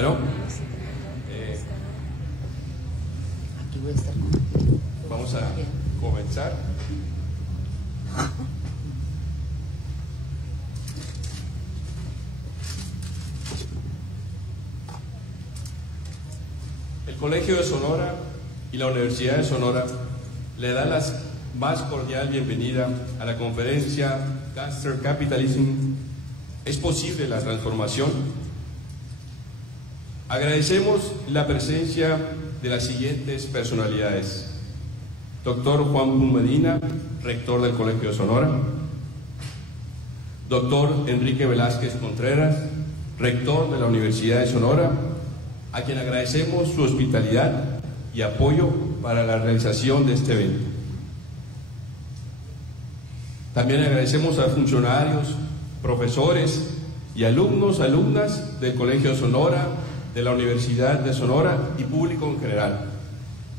Bueno, vamos a comenzar. El Colegio de Sonora y la Universidad de Sonora le dan la más cordial bienvenida a la conferencia Gangster Capitalism. ¿Es posible la transformación? Agradecemos la presencia de las siguientes personalidades: Dr. Juan Pun Medina, rector del Colegio de Sonora; Dr. Enrique Velázquez Contreras, rector de la Universidad de Sonora, a quien agradecemos su hospitalidad y apoyo para la realización de este evento. También agradecemos a funcionarios, profesores y alumnas del Colegio de Sonora, de la Universidad de Sonora y público en general.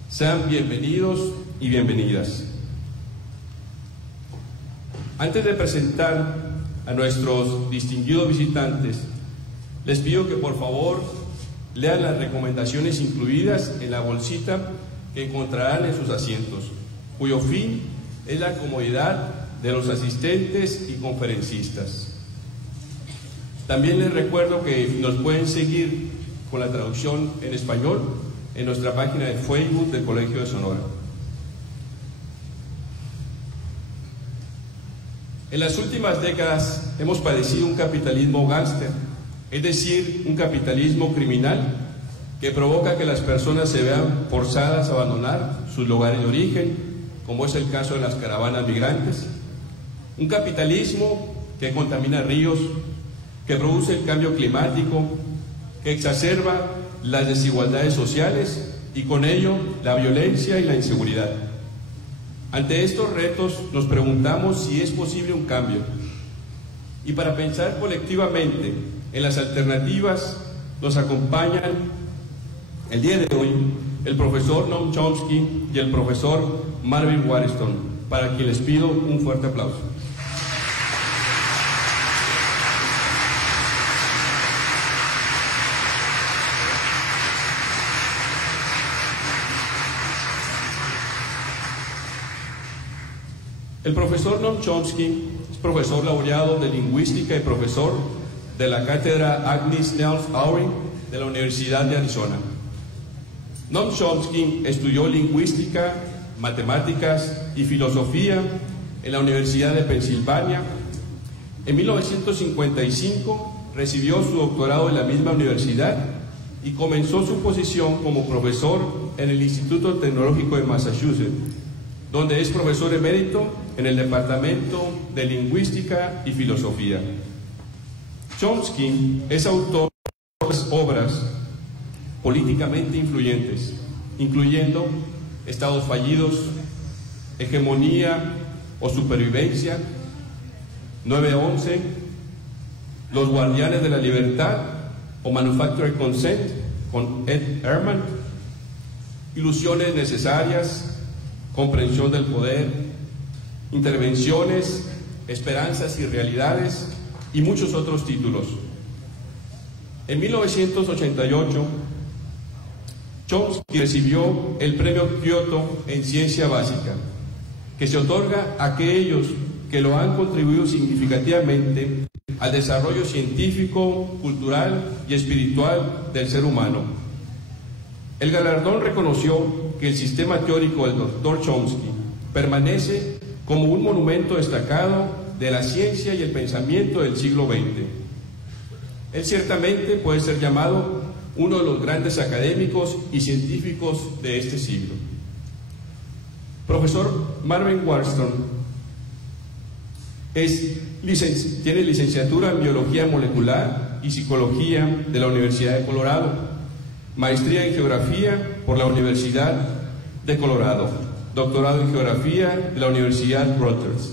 Sean bienvenidos y bienvenidas. Antes de presentar a nuestros distinguidos visitantes, les pido que por favor lean las recomendaciones incluidas en la bolsita que encontrarán en sus asientos, cuyo fin es la comodidad de los asistentes y conferencistas. También les recuerdo que nos pueden seguir con la traducción en español en nuestra página de Facebook del Colegio de Sonora. En las últimas décadas hemos padecido un capitalismo gángster, es decir, un capitalismo criminal que provoca que las personas se vean forzadas a abandonar sus lugares de origen, como es el caso de las caravanas migrantes. Un capitalismo que contamina ríos, que produce el cambio climático, que exacerba las desigualdades sociales y con ello la violencia y la inseguridad. Ante estos retos nos preguntamos si es posible un cambio. Y para pensar colectivamente en las alternativas nos acompañan el día de hoy el profesor Noam Chomsky y el profesor Marvin Waterston, para quien les pido un fuerte aplauso. El profesor Noam Chomsky es profesor laureado de lingüística y profesor de la cátedra Agnes Nels Auring de la Universidad de Arizona. Noam Chomsky estudió lingüística, matemáticas y filosofía en la Universidad de Pensilvania. En 1955 recibió su doctorado en la misma universidad y comenzó su posición como profesor en el Instituto Tecnológico de Massachusetts, donde es profesor emérito en el Departamento de Lingüística y Filosofía. Chomsky es autor de obras políticamente influyentes, incluyendo Estados fallidos, Hegemonía o Supervivencia, 9/11, Los guardianes de la libertad o Manufactured Consent con Ed Ehrman, Ilusiones necesarias, Comprensión del poder, Intervenciones, Esperanzas y realidades y muchos otros títulos. En 1988, Chomsky recibió el premio Kyoto en Ciencia Básica, que se otorga a aquellos que lo han contribuido significativamente al desarrollo científico, cultural y espiritual del ser humano. El galardón reconoció que el sistema teórico del Dr. Chomsky permanece como un monumento destacado de la ciencia y el pensamiento del siglo XX. Él ciertamente puede ser llamado uno de los grandes académicos y científicos de este siglo. Profesor Marvin Waterston tiene licenciatura en Biología Molecular y Psicología de la Universidad de Colorado, maestría en Geografía por la Universidad de Colorado, doctorado en Geografía de la Universidad Rutgers,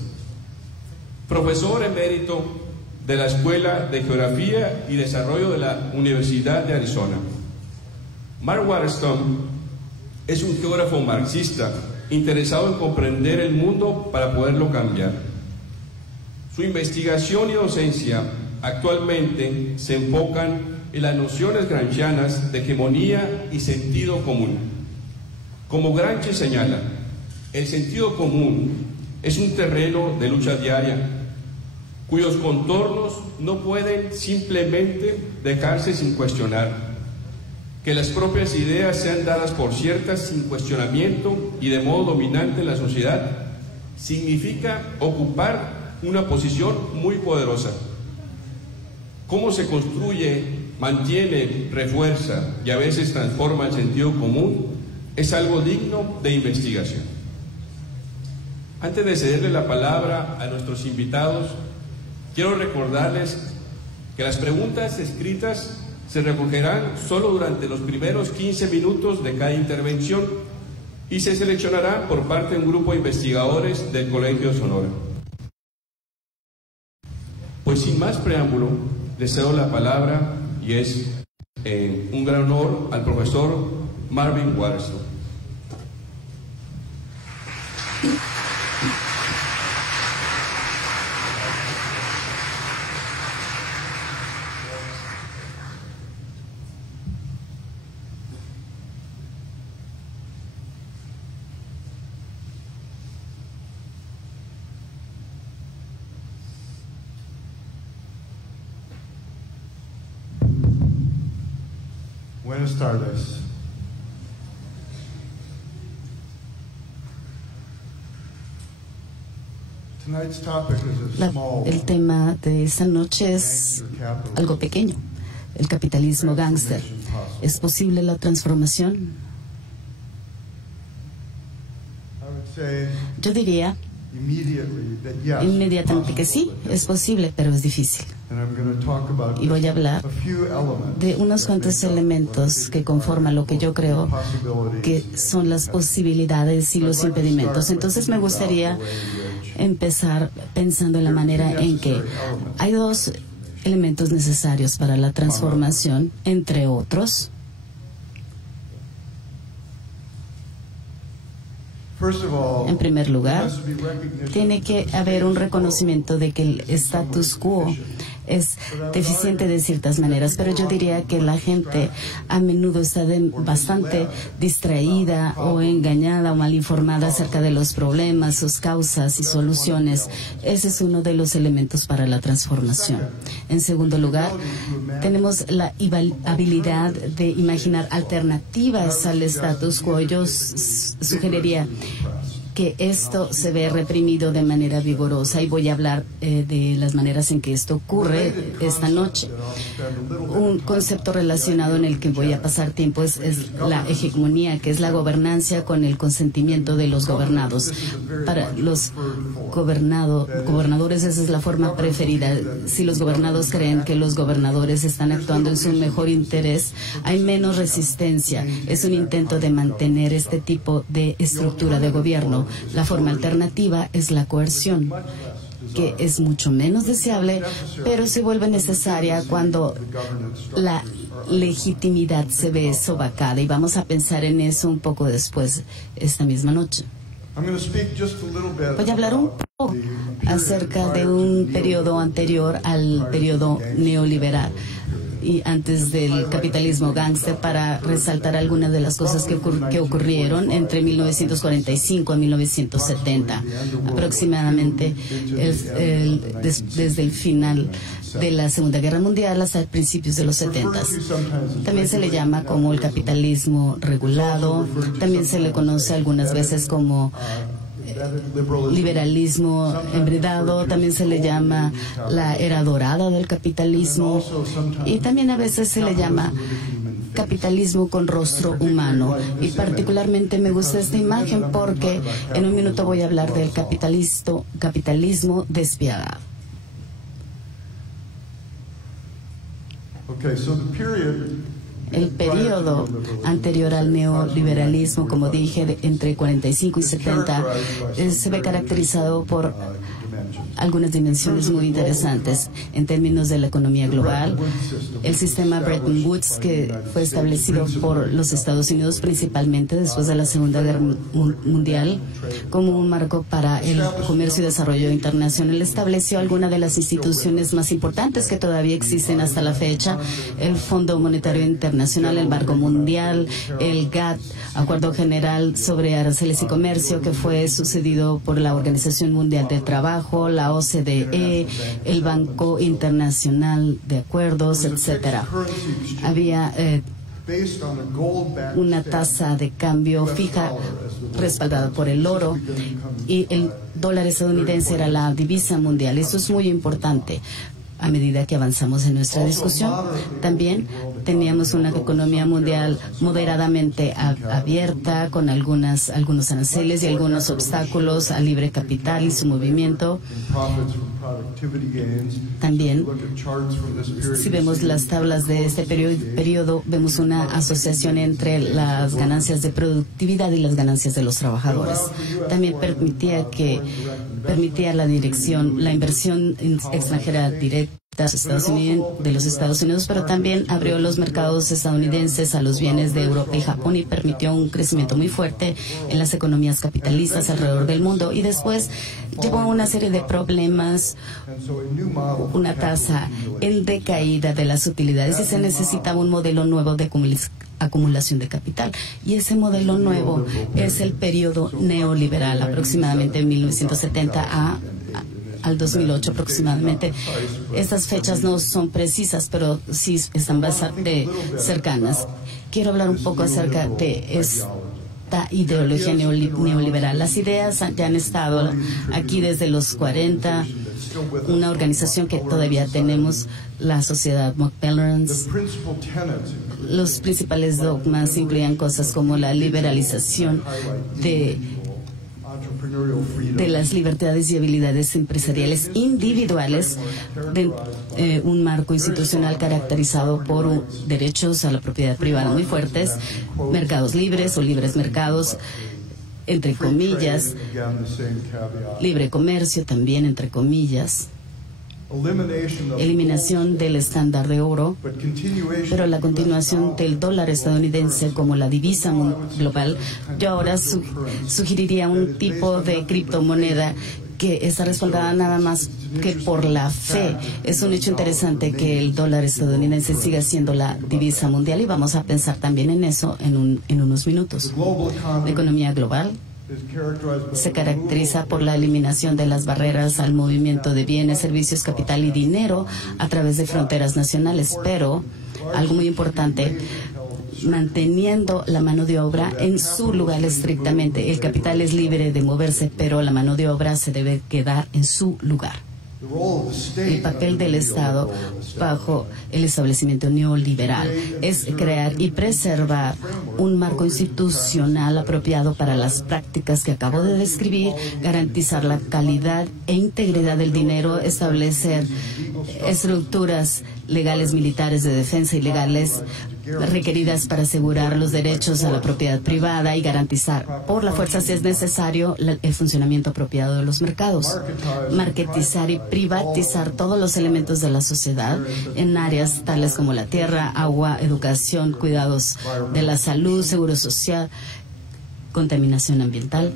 profesor emérito de la Escuela de Geografía y Desarrollo de la Universidad de Arizona. Mark Waterston es un geógrafo marxista interesado en comprender el mundo para poderlo cambiar. Su investigación y docencia actualmente se enfocan en las nociones gramscianas de hegemonía y sentido común. Como Gramsci señala, el sentido común es un terreno de lucha diaria, cuyos contornos no pueden simplemente dejarse sin cuestionar. Que las propias ideas sean dadas por ciertas sin cuestionamiento y de modo dominante en la sociedad significa ocupar una posición muy poderosa. Cómo se construye, mantiene, refuerza y a veces transforma el sentido común es algo digno de investigación. Antes de cederle la palabra a nuestros invitados, quiero recordarles que las preguntas escritas se recogerán solo durante los primeros 15 minutos de cada intervención y se seleccionará por parte de un grupo de investigadores del Colegio Sonora. Pues sin más preámbulo, le cedo la palabra y es un gran honor al profesor Marvin Waterstone. Buenas tardes. El tema de esta noche es algo pequeño, el capitalismo gángster. ¿Es posible la transformación? Yo diría inmediatamente que sí, es posible, pero es difícil. Y voy a hablar de unos cuantos elementos que conforman lo que yo creo que son las posibilidades y los impedimentos. Entonces me gustaría empezar pensando en la manera en que hay dos elementos necesarios para la transformación, entre otros. En primer lugar, tiene que haber un reconocimiento de que el status quo es deficiente de ciertas maneras, pero yo diría que la gente a menudo está bastante distraída o engañada o mal informada acerca de los problemas, sus causas y soluciones. Ese es uno de los elementos para la transformación. En segundo lugar, tenemos la habilidad de imaginar alternativas al status quo. Yo sugeriría que esto se ve reprimido de manera vigorosa y voy a hablar de las maneras en que esto ocurre esta noche. Un concepto relacionado en el que voy a pasar tiempo es la hegemonía, que es la gobernancia con el consentimiento de los gobernados. Para los gobernadores esa es la forma preferida. Si los gobernados creen que los gobernadores están actuando en su mejor interés, hay menos resistencia. Es un intento de mantener este tipo de estructura de gobierno. La forma alternativa es la coerción, que es mucho menos deseable, pero se vuelve necesaria cuando la legitimidad se ve sovacada. Y vamos a pensar en eso un poco después, esta misma noche. Voy a hablar un poco acerca de un periodo anterior al periodo neoliberal y antes del capitalismo gángster, para resaltar algunas de las cosas que ocurrieron entre 1945 a 1970, aproximadamente desde el final de la Segunda Guerra Mundial hasta principios de los 70. También se le llama como el capitalismo regulado, también se le conoce algunas veces como liberalismo embridado, también se le llama la era dorada del capitalismo y también a veces se le llama capitalismo con rostro humano. Y particularmente me gusta esta imagen porque en un minuto voy a hablar del capitalismo despiadado. El periodo anterior al neoliberalismo, como dije, entre 45 y 70, se ve caracterizado por algunas dimensiones muy interesantes en términos de la economía global. El sistema Bretton Woods, que fue establecido por los Estados Unidos principalmente después de la Segunda Guerra Mundial como un marco para el comercio y desarrollo internacional, estableció algunas de las instituciones más importantes que todavía existen hasta la fecha: el Fondo Monetario Internacional, el Banco Mundial, el GATT, Acuerdo General sobre Aranceles y Comercio, que fue sucedido por la Organización Mundial del Trabajo, la OCDE, el Banco Internacional de Acuerdos, etcétera. Había una tasa de cambio fija respaldada por el oro, y el dólar estadounidense era la divisa mundial. Eso es muy importante. A medida que avanzamos en nuestra discusión, también teníamos una economía mundial moderadamente abierta, con algunos aranceles y algunos obstáculos al libre capital y su movimiento. También, si vemos las tablas de este periodo, vemos una asociación entre las ganancias de productividad y las ganancias de los trabajadores. También permitía la inversión extranjera directa de los Estados Unidos, pero también abrió los mercados estadounidenses a los bienes de Europa y Japón y permitió un crecimiento muy fuerte en las economías capitalistas alrededor del mundo. Y después llevó a una serie de problemas, una tasa en decaída de las utilidades, y se necesitaba un modelo nuevo de acumulación de capital. Y ese modelo nuevo es el periodo neoliberal, aproximadamente 1970 al 2008 aproximadamente. Estas fechas no son precisas, pero sí están bastante cercanas. Quiero hablar un poco acerca de esta ideología neoliberal. Las ideas ya han estado aquí desde los 40, una organización que todavía tenemos, la Sociedad Macmillan's. Los principales dogmas incluían cosas como la liberalización de las libertades y habilidades empresariales individuales, de un marco institucional caracterizado por derechos a la propiedad privada muy fuertes, mercados libres o libres mercados, entre comillas, libre comercio también, entre comillas, eliminación del estándar de oro, pero la continuación del dólar estadounidense como la divisa global. Yo ahora sugeriría un tipo de criptomoneda que está respaldada nada más que por la fe. Es un hecho interesante que el dólar estadounidense siga siendo la divisa mundial, y vamos a pensar también en eso en unos minutos. La economía global se caracteriza por la eliminación de las barreras al movimiento de bienes, servicios, capital y dinero a través de fronteras nacionales, pero algo muy importante, manteniendo la mano de obra en su lugar estrictamente. El capital es libre de moverse, pero la mano de obra se debe quedar en su lugar. El papel del Estado bajo el establecimiento neoliberal es crear y preservar un marco institucional apropiado para las prácticas que acabo de describir, garantizar la calidad e integridad del dinero, establecer estructuras legales, militares, de defensa y legales requeridas para asegurar los derechos a la propiedad privada y garantizar por la fuerza, si es necesario, el funcionamiento apropiado de los mercados. Marketizar y privatizar todos los elementos de la sociedad en áreas tales como la tierra, agua, educación, cuidados de la salud, seguro social, contaminación ambiental.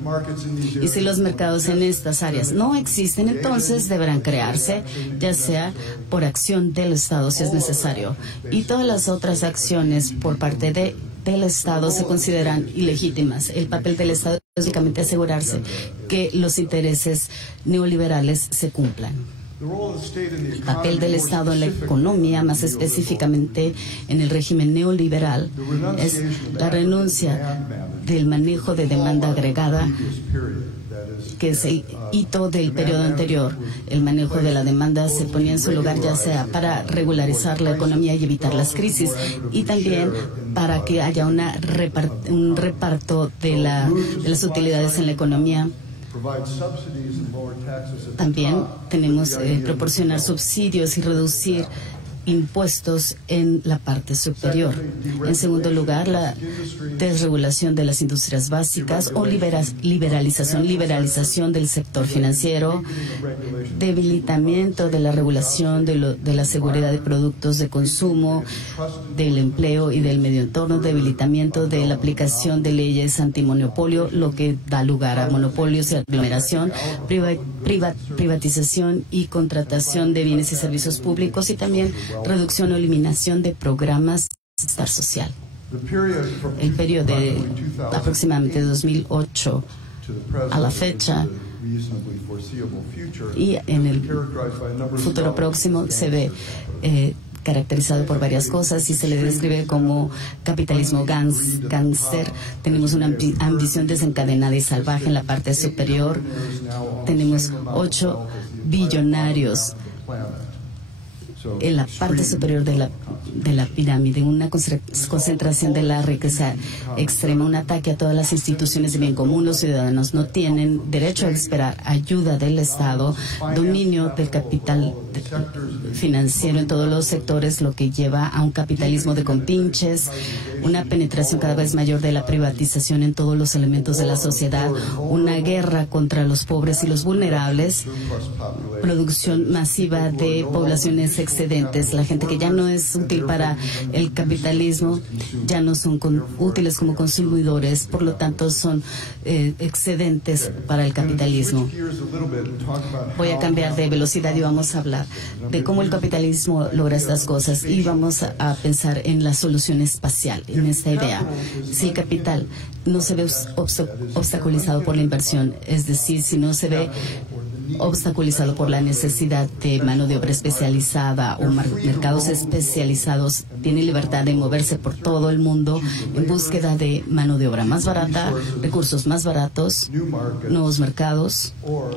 Y si los mercados en estas áreas no existen, entonces deberán crearse, ya sea por acción del Estado si es necesario. Y todas las otras acciones por parte del Estado se consideran ilegítimas. El papel del Estado es básicamente asegurarse que los intereses neoliberales se cumplan. El papel del Estado en la economía, más específicamente en el régimen neoliberal, es la renuncia del manejo de demanda agregada, que es el hito del periodo anterior. El manejo de la demanda se ponía en su lugar, ya sea para regularizar la economía y evitar las crisis, y también para que haya un reparto de las utilidades en la economía. También tenemos proporcionar subsidios y reducir impuestos en la parte superior. En segundo lugar, la desregulación de las industrias básicas o liberalización del sector financiero, debilitamiento de la regulación de la seguridad de productos de consumo, del empleo y del medio entorno, debilitamiento de la aplicación de leyes antimonopolio, lo que da lugar a monopolios y aglomeración, privatización y contratación de bienes y servicios públicos, y también reducción o eliminación de programas de bienestar social. El periodo de aproximadamente 2008 a la fecha y en el futuro próximo se ve caracterizado por varias cosas y se le describe como capitalismo gángster. Tenemos una ambición desencadenada y salvaje en la parte superior. Tenemos 8 billonarios en la parte superior de la pirámide, una concentración de la riqueza extrema, un ataque a todas las instituciones de bien común. Los ciudadanos no tienen derecho a esperar ayuda del Estado, dominio del capital financiero en todos los sectores, lo que lleva a un capitalismo de compinches, una penetración cada vez mayor de la privatización en todos los elementos de la sociedad, una guerra contra los pobres y los vulnerables, producción masiva de poblaciones excedentes, la gente que ya no es útil para el capitalismo, ya no son útiles como consumidores, por lo tanto son excedentes para el capitalismo. Voy a cambiar de velocidad y vamos a hablar de cómo el capitalismo logra estas cosas y vamos a pensar en la solución espacial, en esta idea. Si el capital no se ve obstaculizado por la inversión, es decir, si no se ve obstaculizado por la necesidad de mano de obra especializada o mercados especializados, tiene libertad de moverse por todo el mundo en búsqueda de mano de obra más barata, recursos más baratos, nuevos mercados o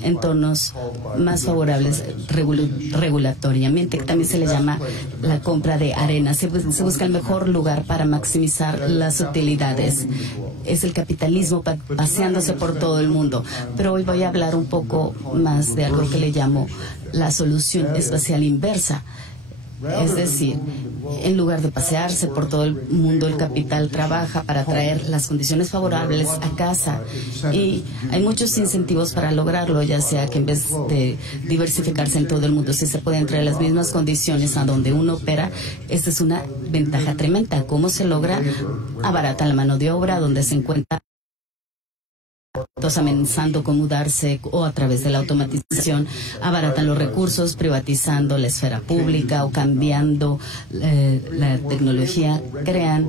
entornos más favorables regulatoriamente, que también se le llama la compra de arena. Se busca el mejor lugar para maximizar las utilidades. Es el capitalismo paseándose por todo el mundo. Pero hoy voy a hablar un poco más de algo que le llamo la solución espacial inversa. Es decir, en lugar de pasearse por todo el mundo, el capital trabaja para traer las condiciones favorables a casa. Y hay muchos incentivos para lograrlo, ya sea que en vez de diversificarse en todo el mundo, si se pueden traer las mismas condiciones a donde uno opera, esta es una ventaja tremenda. ¿Cómo se logra? Abarata la mano de obra donde se encuentra amenazando con mudarse, o a través de la automatización abaratan los recursos, privatizando la esfera pública o cambiando la tecnología, crean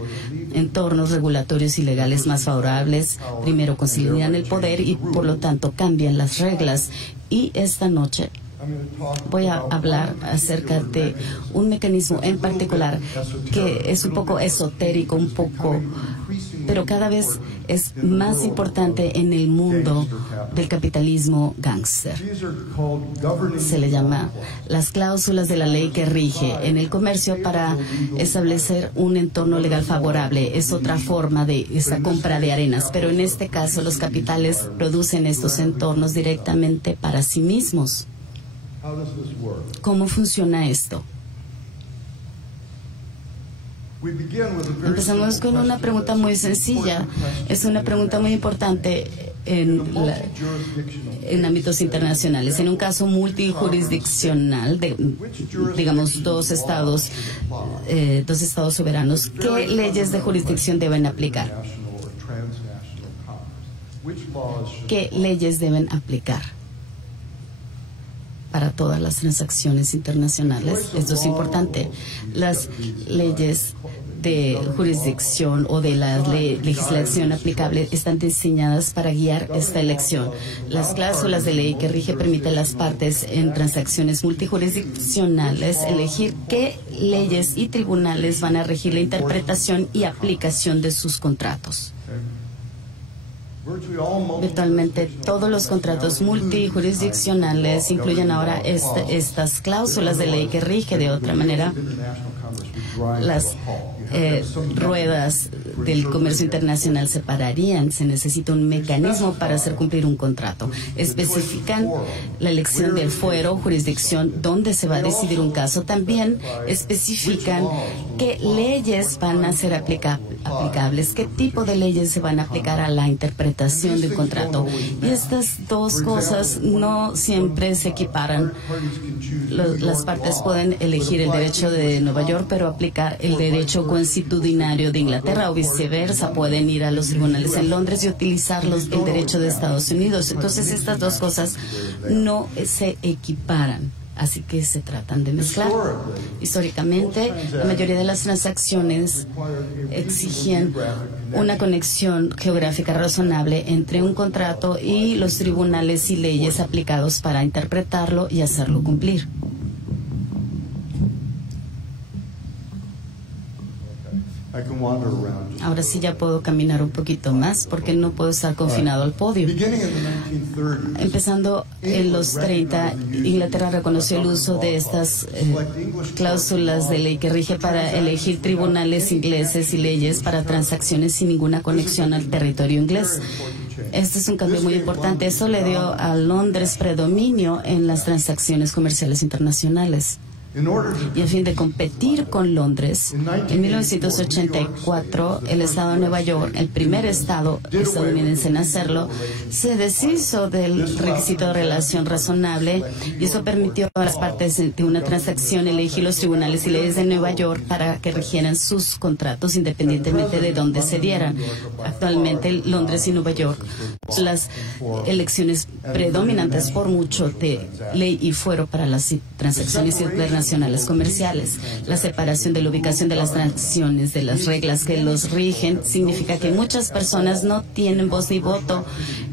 entornos regulatorios y legales más favorables. Primero consolidan el poder y por lo tanto cambian las reglas. Y esta noche voy a hablar acerca de un mecanismo en particular que es un poco esotérico, pero cada vez es más importante en el mundo del capitalismo gángster. Se le llama las cláusulas de la ley que rige en el comercio para establecer un entorno legal favorable. Es otra forma de esta compra de arenas, pero en este caso los capitales producen estos entornos directamente para sí mismos. ¿Cómo funciona esto? Empezamos con una pregunta muy sencilla. Es una pregunta muy importante en ámbitos internacionales. En un caso multijurisdiccional, digamos dos estados soberanos, ¿qué leyes de jurisdicción deben aplicar? ¿Qué leyes deben aplicar para todas las transacciones internacionales? Esto es importante. Las leyes de jurisdicción o de la legislación aplicable están diseñadas para guiar esta elección. Las cláusulas de ley que rige permiten a las partes en transacciones multijurisdiccionales elegir qué leyes y tribunales van a regir la interpretación y aplicación de sus contratos. Virtualmente todos los contratos multijurisdiccionales incluyen ahora estas cláusulas de ley que rige. De otra manera, las ruedas del comercio internacional se pararían. Se necesita un mecanismo para hacer cumplir un contrato. Especifican la elección del fuero, jurisdicción, donde se va a decidir un caso. También especifican qué leyes van a ser aplicables, qué tipo de leyes se van a aplicar a la interpretación del contrato. Y estas dos cosas no siempre se equiparan. Las partes pueden elegir el derecho de Nueva York, pero aplicar el derecho consuetudinario de Inglaterra o viceversa. Pueden ir a los tribunales en Londres y utilizar el derecho de Estados Unidos. Entonces, estas dos cosas no se equiparan. Así que se tratan de mezclar. Históricamente, la mayoría de las transacciones exigían una conexión geográfica razonable entre un contrato y los tribunales y leyes aplicados para interpretarlo y hacerlo cumplir. Ahora sí ya puedo caminar un poquito más porque no puedo estar confinado al podio. Empezando en los 30, Inglaterra reconoció el uso de estas cláusulas de ley que rige para elegir tribunales ingleses y leyes para transacciones sin ninguna conexión al territorio inglés. Este es un cambio muy importante. Eso le dio a Londres predominio en las transacciones comerciales internacionales. Y a fin de competir con Londres, en 1984, el Estado de Nueva York, el primer Estado estadounidense en hacerlo, se deshizo del requisito de relación razonable y eso permitió a las partes de una transacción elegir los tribunales y leyes de Nueva York para que rigieran sus contratos independientemente de dónde se dieran. Actualmente, Londres y Nueva York son las elecciones predominantes por mucho de ley y fuero para las transacciones internacionales comerciales. La separación de la ubicación de las transacciones de las reglas que los rigen significa que muchas personas no tienen voz ni voto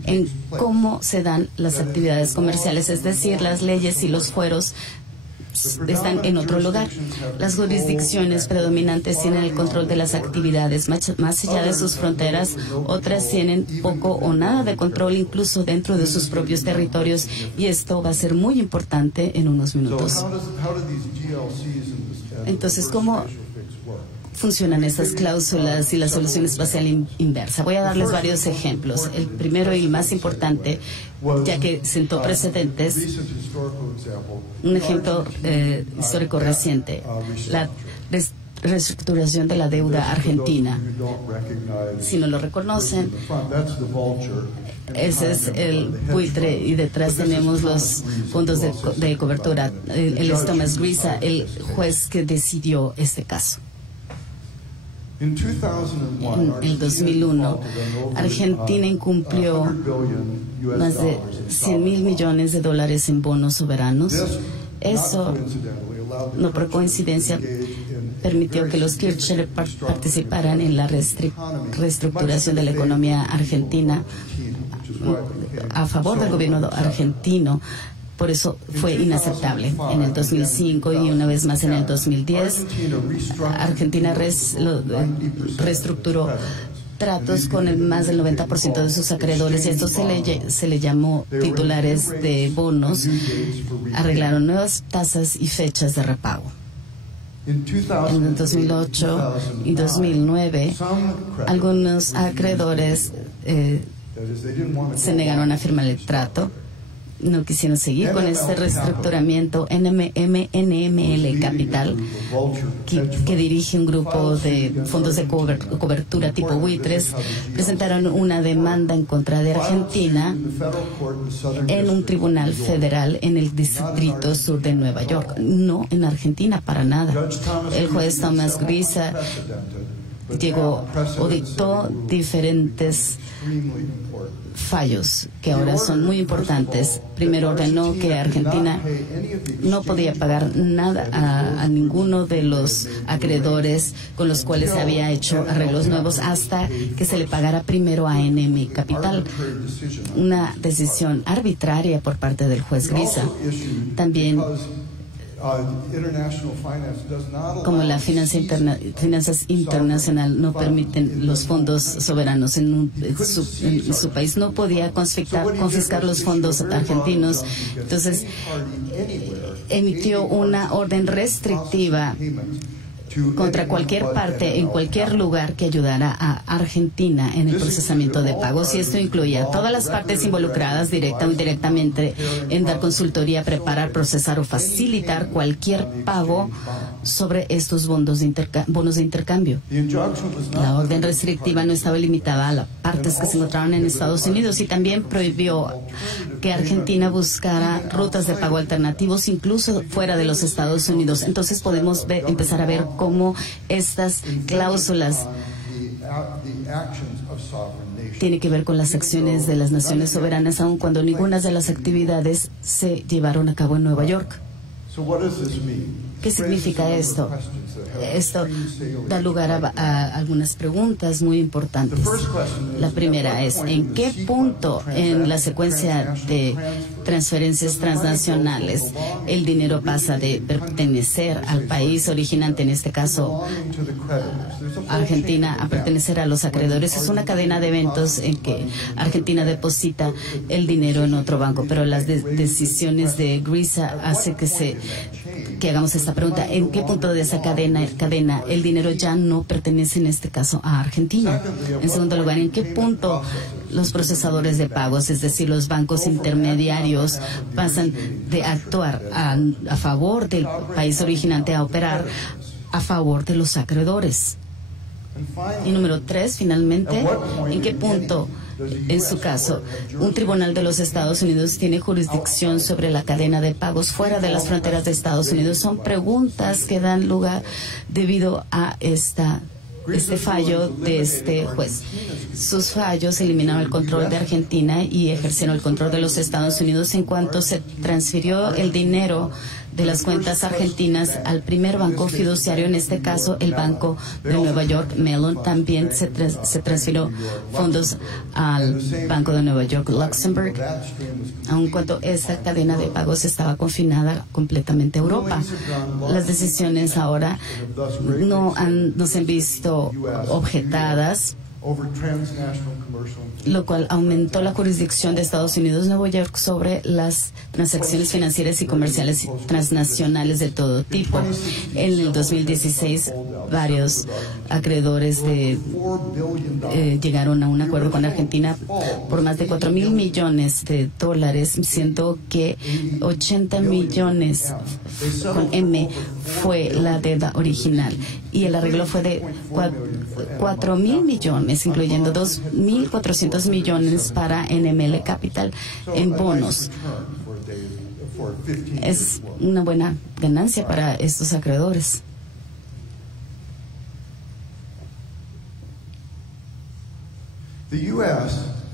en cómo se dan las actividades comerciales, es decir, las leyes y los fueros están en otro lugar. Las jurisdicciones predominantes tienen el control de las actividades más allá de sus fronteras. Otras tienen poco o nada de control incluso dentro de sus propios territorios y esto va a ser muy importante en unos minutos. Entonces, ¿cómo funcionan estas cláusulas y la solución espacial inversa? Voy a darles varios ejemplos. El primero y el más importante, ya que sentó precedentes, un ejemplo histórico reciente, la reestructuración de la deuda argentina. Si no lo reconocen, ese es el buitre y detrás tenemos los fondos de cobertura. Él es Thomas Grisa, el juez que decidió este caso. En el 2001, Argentina incumplió más de 100.000 millones de dólares en bonos soberanos. Eso, no por coincidencia, permitió que los Kirchner participaran en la reestructuración de la economía argentina a favor del gobierno argentino. Por eso fue inaceptable. En el 2005 y una vez más en el 2010, Argentina reestructuró tratos con más del 90% de sus acreedores y esto se le llamó titulares de bonos. Arreglaron nuevas tasas y fechas de repago. En el 2008 y 2009, algunos acreedores se negaron a firmar el trato. No quisieron seguir con este reestructuramiento. NML Capital, que dirige un grupo de fondos de cobertura tipo buitres, presentaron una demanda en contra de Argentina en un tribunal federal en el Distrito Sur de Nueva York. No en Argentina para nada. El juez Thomas Grisa dictó diferentes fallos que ahora son muy importantes. Primero ordenó que Argentina no podía pagar nada a ninguno de los acreedores con los cuales se había hecho arreglos nuevos hasta que se le pagara primero a NM Capital. Una decisión arbitraria por parte del juez Grisa. También, como la finanzas internacional no permiten los fondos soberanos en su país, no podía confiscar los fondos argentinos. Entonces, emitió una orden restrictiva contra cualquier parte en cualquier lugar que ayudara a Argentina en el procesamiento de pagos, y esto incluye a todas las partes involucradas directa o indirectamente en dar consultoría, preparar, procesar o facilitar cualquier pago sobre estos bonos de intercambio. La orden restrictiva no estaba limitada a las partes que se encontraban en Estados Unidos, y también prohibió que Argentina buscara rutas de pago alternativos incluso fuera de los Estados Unidos. Entonces podemos empezar a ver cómo estas cláusulas tienen que ver con las acciones de las naciones soberanas, aun cuando ninguna de las actividades se llevaron a cabo en Nueva York. ¿Qué significa esto? Esto da lugar a algunas preguntas muy importantes. La primera es, ¿en qué punto en la secuencia de transferencias transnacionales el dinero pasa de pertenecer al país originante, en este caso Argentina, a pertenecer a los acreedores? Es una cadena de eventos en que Argentina deposita el dinero en otro banco, pero las decisiones de GRISA hace que hagamos esta pregunta: ¿en qué punto de esa cadena el dinero ya no pertenece, en este caso, a Argentina? En segundo lugar, ¿en qué punto los procesadores de pagos, es decir, los bancos intermediarios, pasan de actuar a favor del país originante a operar a favor de los acreedores? Y número 3, finalmente, ¿en qué punto, en su caso, un tribunal de los Estados Unidos tiene jurisdicción sobre la cadena de pagos fuera de las fronteras de Estados Unidos? Son preguntas que dan lugar debido a este fallo de este juez. Sus fallos eliminaron el control de Argentina y ejercieron el control de los Estados Unidos en cuanto se transfirió el dinero de las cuentas argentinas al primer banco fiduciario, en este caso el Banco de Nueva York, Mellon. También se transfirió fondos al Banco de Nueva York, Luxembourg, aun cuando esa cadena de pagos estaba confinada completamente a Europa. Las decisiones ahora no se han visto objetadas, lo cual aumentó la jurisdicción de Estados Unidos, Nueva York, sobre las transacciones financieras y comerciales transnacionales de todo tipo. En el 2016, varios acreedores llegaron a un acuerdo con Argentina por más de $4,000 millones, siendo que 80 millones con M fue la deuda original, y el arreglo fue de 4,000 millones, incluyendo 2,400 millones para NML Capital en bonos. Es una buena ganancia para estos acreedores.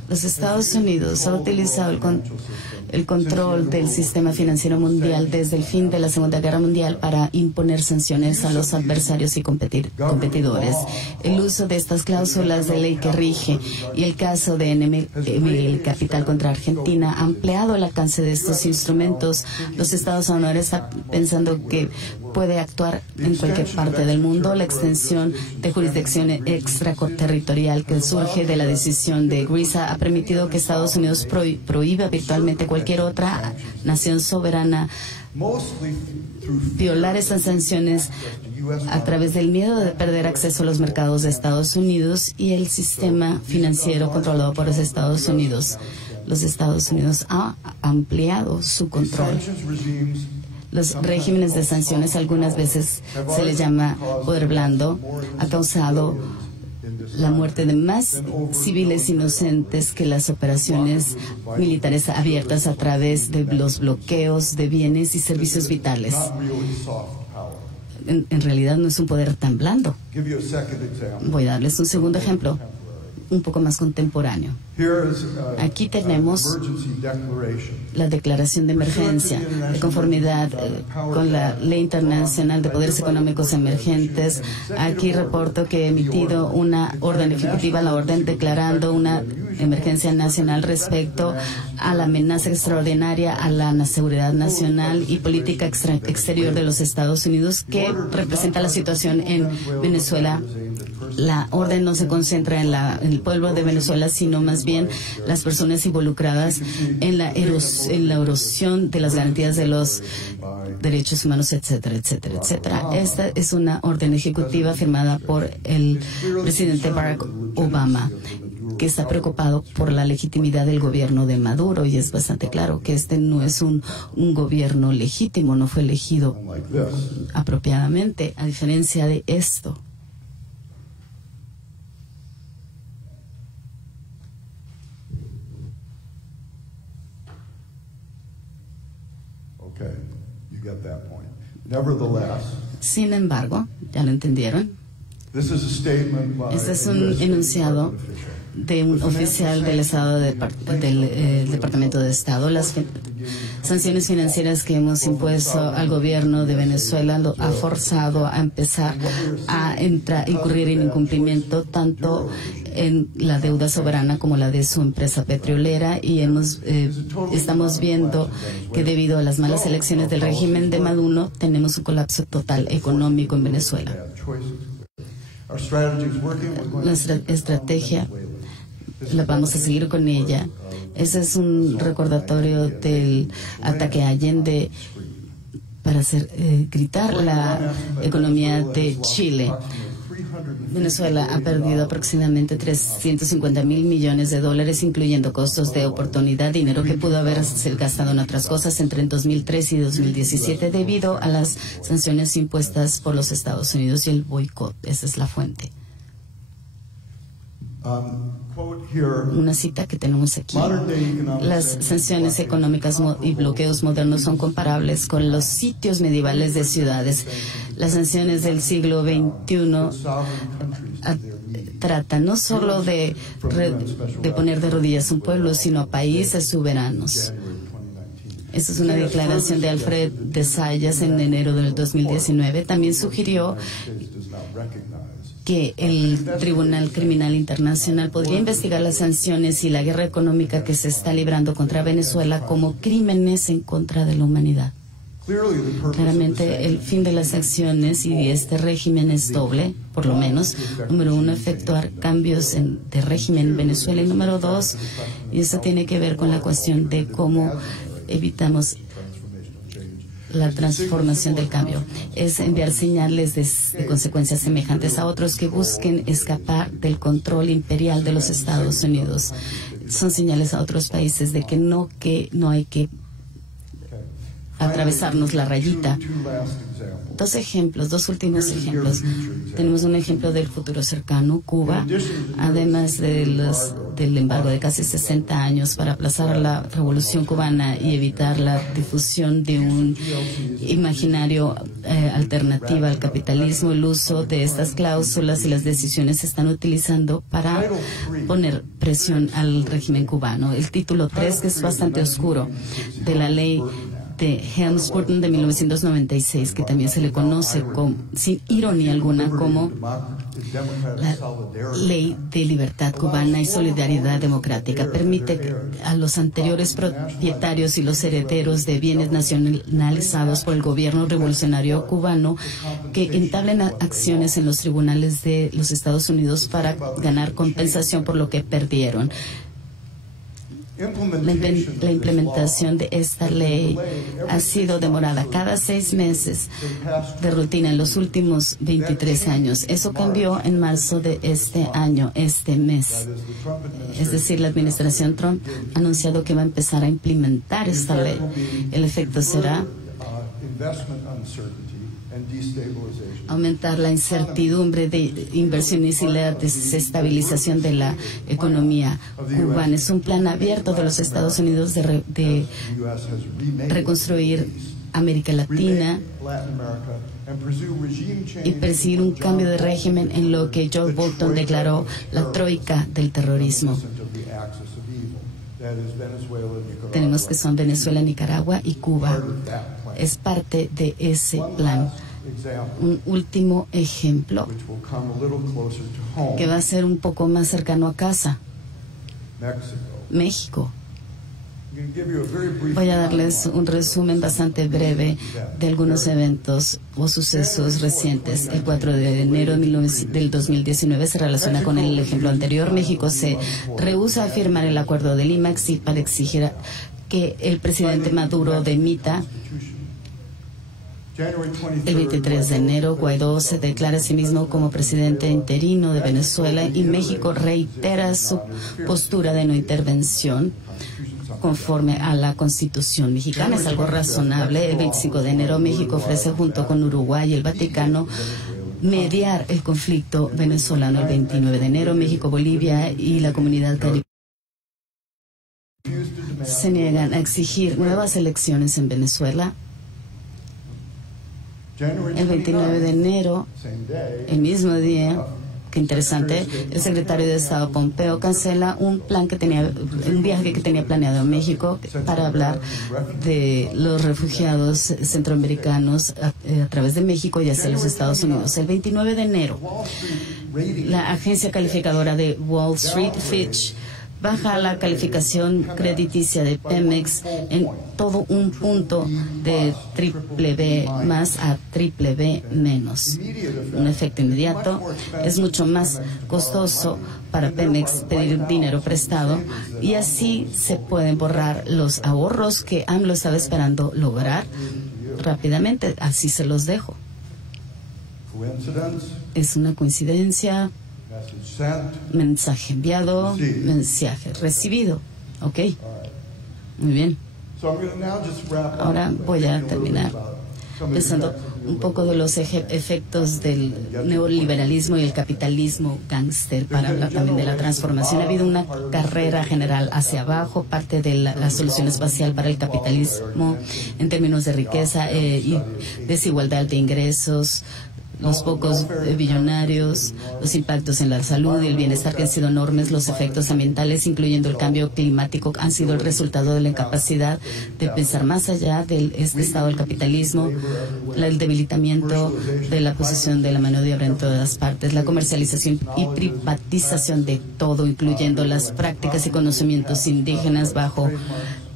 Los Estados Unidos han utilizado el control del sistema financiero mundial desde el fin de la Segunda Guerra Mundial para imponer sanciones a los adversarios y competidores. El uso de estas cláusulas de ley que rige y el caso de NML Capital contra Argentina ha ampliado el alcance de estos instrumentos. Los Estados ahora están pensando que puede actuar en cualquier parte del mundo. La extensión de jurisdicción extraterritorial que surge de la decisión de GRISA ha permitido que Estados Unidos prohíba virtualmente cualquier otra nación soberana violar estas sanciones a través del miedo de perder acceso a los mercados de Estados Unidos y el sistema financiero controlado por los Estados Unidos. Los Estados Unidos han ampliado su control. Los regímenes de sanciones, algunas veces se les llama poder blando, ha causado la muerte de más civiles inocentes que las operaciones militares abiertas a través de los bloqueos de bienes y servicios vitales. En realidad no es un poder tan blando. Voy a darles un segundo ejemplo, un poco más contemporáneo. Aquí tenemos la declaración de emergencia de conformidad con la Ley Internacional de Poderes Económicos Emergentes. Aquí reporto que he emitido una orden ejecutiva, la orden declarando una emergencia nacional respecto a la amenaza extraordinaria a la seguridad nacional y política exterior de los Estados Unidos que representa la situación en Venezuela. La orden no se concentra en el pueblo de Venezuela, sino más bien las personas involucradas en la erosión de las garantías de los derechos humanos, etcétera, etcétera, etcétera. Esta es una orden ejecutiva firmada por el presidente Barack Obama, que está preocupado por la legitimidad del gobierno de Maduro, y es bastante claro que este no es un gobierno legítimo, no fue elegido apropiadamente, a diferencia de esto. Okay, you get that point. Nevertheless, sin embargo, ¿ya lo entendieron? Este es un enunciado de un oficial del Estado del Departamento de Estado. Las sanciones financieras que hemos impuesto al gobierno de Venezuela lo ha forzado a empezar a incurrir en incumplimiento tanto en la deuda soberana como la de su empresa petrolera, y estamos viendo que debido a las malas elecciones del régimen de Maduro tenemos un colapso total económico en Venezuela. Nuestra estrategia la vamos a seguir con ella. Ese es un recordatorio del ataque a Allende para hacer gritar la economía de Chile. Venezuela ha perdido aproximadamente 350.000 millones de dólares, incluyendo costos de oportunidad, dinero que pudo haberse gastado en otras cosas entre 2003 y 2017 debido a las sanciones impuestas por los Estados Unidos y el boicot. Esa es la fuente. Una cita que tenemos aquí. Las sanciones económicas y bloqueos modernos son comparables con los sitios medievales de ciudades. Las sanciones del siglo XXI tratan no solo de poner de rodillas un pueblo, sino a países soberanos. Esta es una declaración de Alfred de Zayas en enero del 2019. También sugirió que el Tribunal Criminal Internacional podría investigar las sanciones y la guerra económica que se está librando contra Venezuela como crímenes en contra de la humanidad. Claramente, el fin de las acciones y de este régimen es doble, por lo menos. Número uno, efectuar cambios de régimen en Venezuela. Y número dos, y eso tiene que ver con la cuestión de cómo evitamos la transformación del cambio, es enviar señales de consecuencias semejantes a otros que busquen escapar del control imperial de los Estados Unidos. Son señales a otros países de que no hay que atravesarnos la rayita. Dos últimos ejemplos. Tenemos un ejemplo del futuro cercano, Cuba, además del embargo de casi 60 años para aplazar la revolución cubana y evitar la difusión de un imaginario alternativa al capitalismo. El uso de estas cláusulas y las decisiones se están utilizando para poner presión al régimen cubano. El título 3, que es bastante oscuro, de la ley de Helms-Burton de 1996, que también se le conoce sin ironía alguna como la Ley de Libertad Cubana y Solidaridad Democrática, permite a los anteriores propietarios y los herederos de bienes nacionalizados por el gobierno revolucionario cubano que entablen acciones en los tribunales de los Estados Unidos para ganar compensación por lo que perdieron. La implementación de esta ley ha sido demorada cada 6 meses de rutina en los últimos 23 años. Eso cambió en marzo de este año, este mes. Es decir, la administración Trump ha anunciado que va a empezar a implementar esta ley. El efecto será aumentar la incertidumbre de inversiones y la desestabilización de la economía cubana. Es un plan abierto de los Estados Unidos de reconstruir América Latina y perseguir un cambio de régimen en lo que Joe Bolton declaró la troika del terrorismo. Tenemos que son Venezuela, Nicaragua y Cuba. Es parte de ese plan. Un último ejemplo que va a ser un poco más cercano a casa. México. Voy a darles un resumen bastante breve de algunos eventos o sucesos recientes. El 4 de enero del 2019 se relaciona con el ejemplo anterior. México se rehúsa a firmar el Acuerdo de Lima para exigir que el presidente Maduro dimita El 23 de enero, Guaidó se declara a sí mismo como presidente interino de Venezuela y México reitera su postura de no intervención conforme a la Constitución mexicana. Es algo razonable. El 25 de enero, México ofrece junto con Uruguay y el Vaticano mediar el conflicto venezolano. El 29 de enero, México, Bolivia y la Comunidad Caribe se niegan a exigir nuevas elecciones en Venezuela. El 29 de enero, el mismo día, qué interesante, el secretario de Estado Pompeo cancela un viaje que tenía planeado a México para hablar de los refugiados centroamericanos a través de México y hacia los Estados Unidos. El 29 de enero, la agencia calificadora de Wall Street, Fitch, baja la calificación crediticia de Pemex en todo un punto de BBB más a BBB menos. Un efecto inmediato. Es mucho más costoso para Pemex pedir dinero prestado y así se pueden borrar los ahorros que AMLO estaba esperando lograr rápidamente. Así se los dejo. Es una coincidencia. Mensaje enviado, mensaje recibido. Ok. Muy bien. Ahora voy a terminar pensando un poco de los efectos del neoliberalismo y el capitalismo gángster para hablar también de la transformación. Ha habido una carrera general hacia abajo, parte de la solución espacial para el capitalismo en términos de riqueza y desigualdad de ingresos, los pocos billonarios, los impactos en la salud y el bienestar que han sido enormes, los efectos ambientales, incluyendo el cambio climático, han sido el resultado de la incapacidad de pensar más allá de este estado del capitalismo, el debilitamiento de la posición de la mano de obra en todas partes, la comercialización y privatización de todo, incluyendo las prácticas y conocimientos indígenas bajo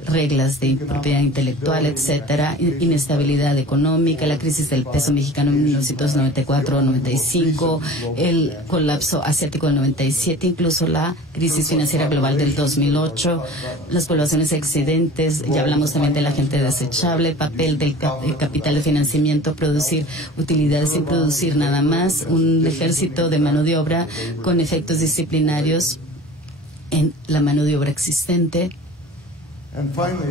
reglas de propiedad intelectual, etcétera, inestabilidad económica, la crisis del peso mexicano en 1994-95, el colapso asiático del 97, incluso la crisis financiera global del 2008, las poblaciones excedentes, ya hablamos también de la gente desechable, el papel del capital de financiamiento, producir utilidades sin producir nada más, un ejército de mano de obra con efectos disciplinarios en la mano de obra existente.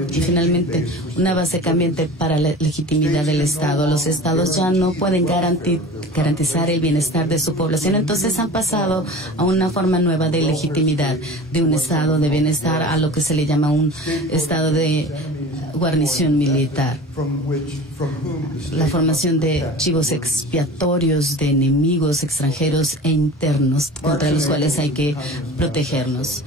Y finalmente, una base cambiante para la legitimidad del Estado. Los Estados ya no pueden garantizar el bienestar de su población, entonces han pasado a una forma nueva de legitimidad, de un Estado de bienestar a lo que se le llama un Estado de guarnición militar. La formación de chivos expiatorios, de enemigos extranjeros e internos contra los cuales hay que protegernos.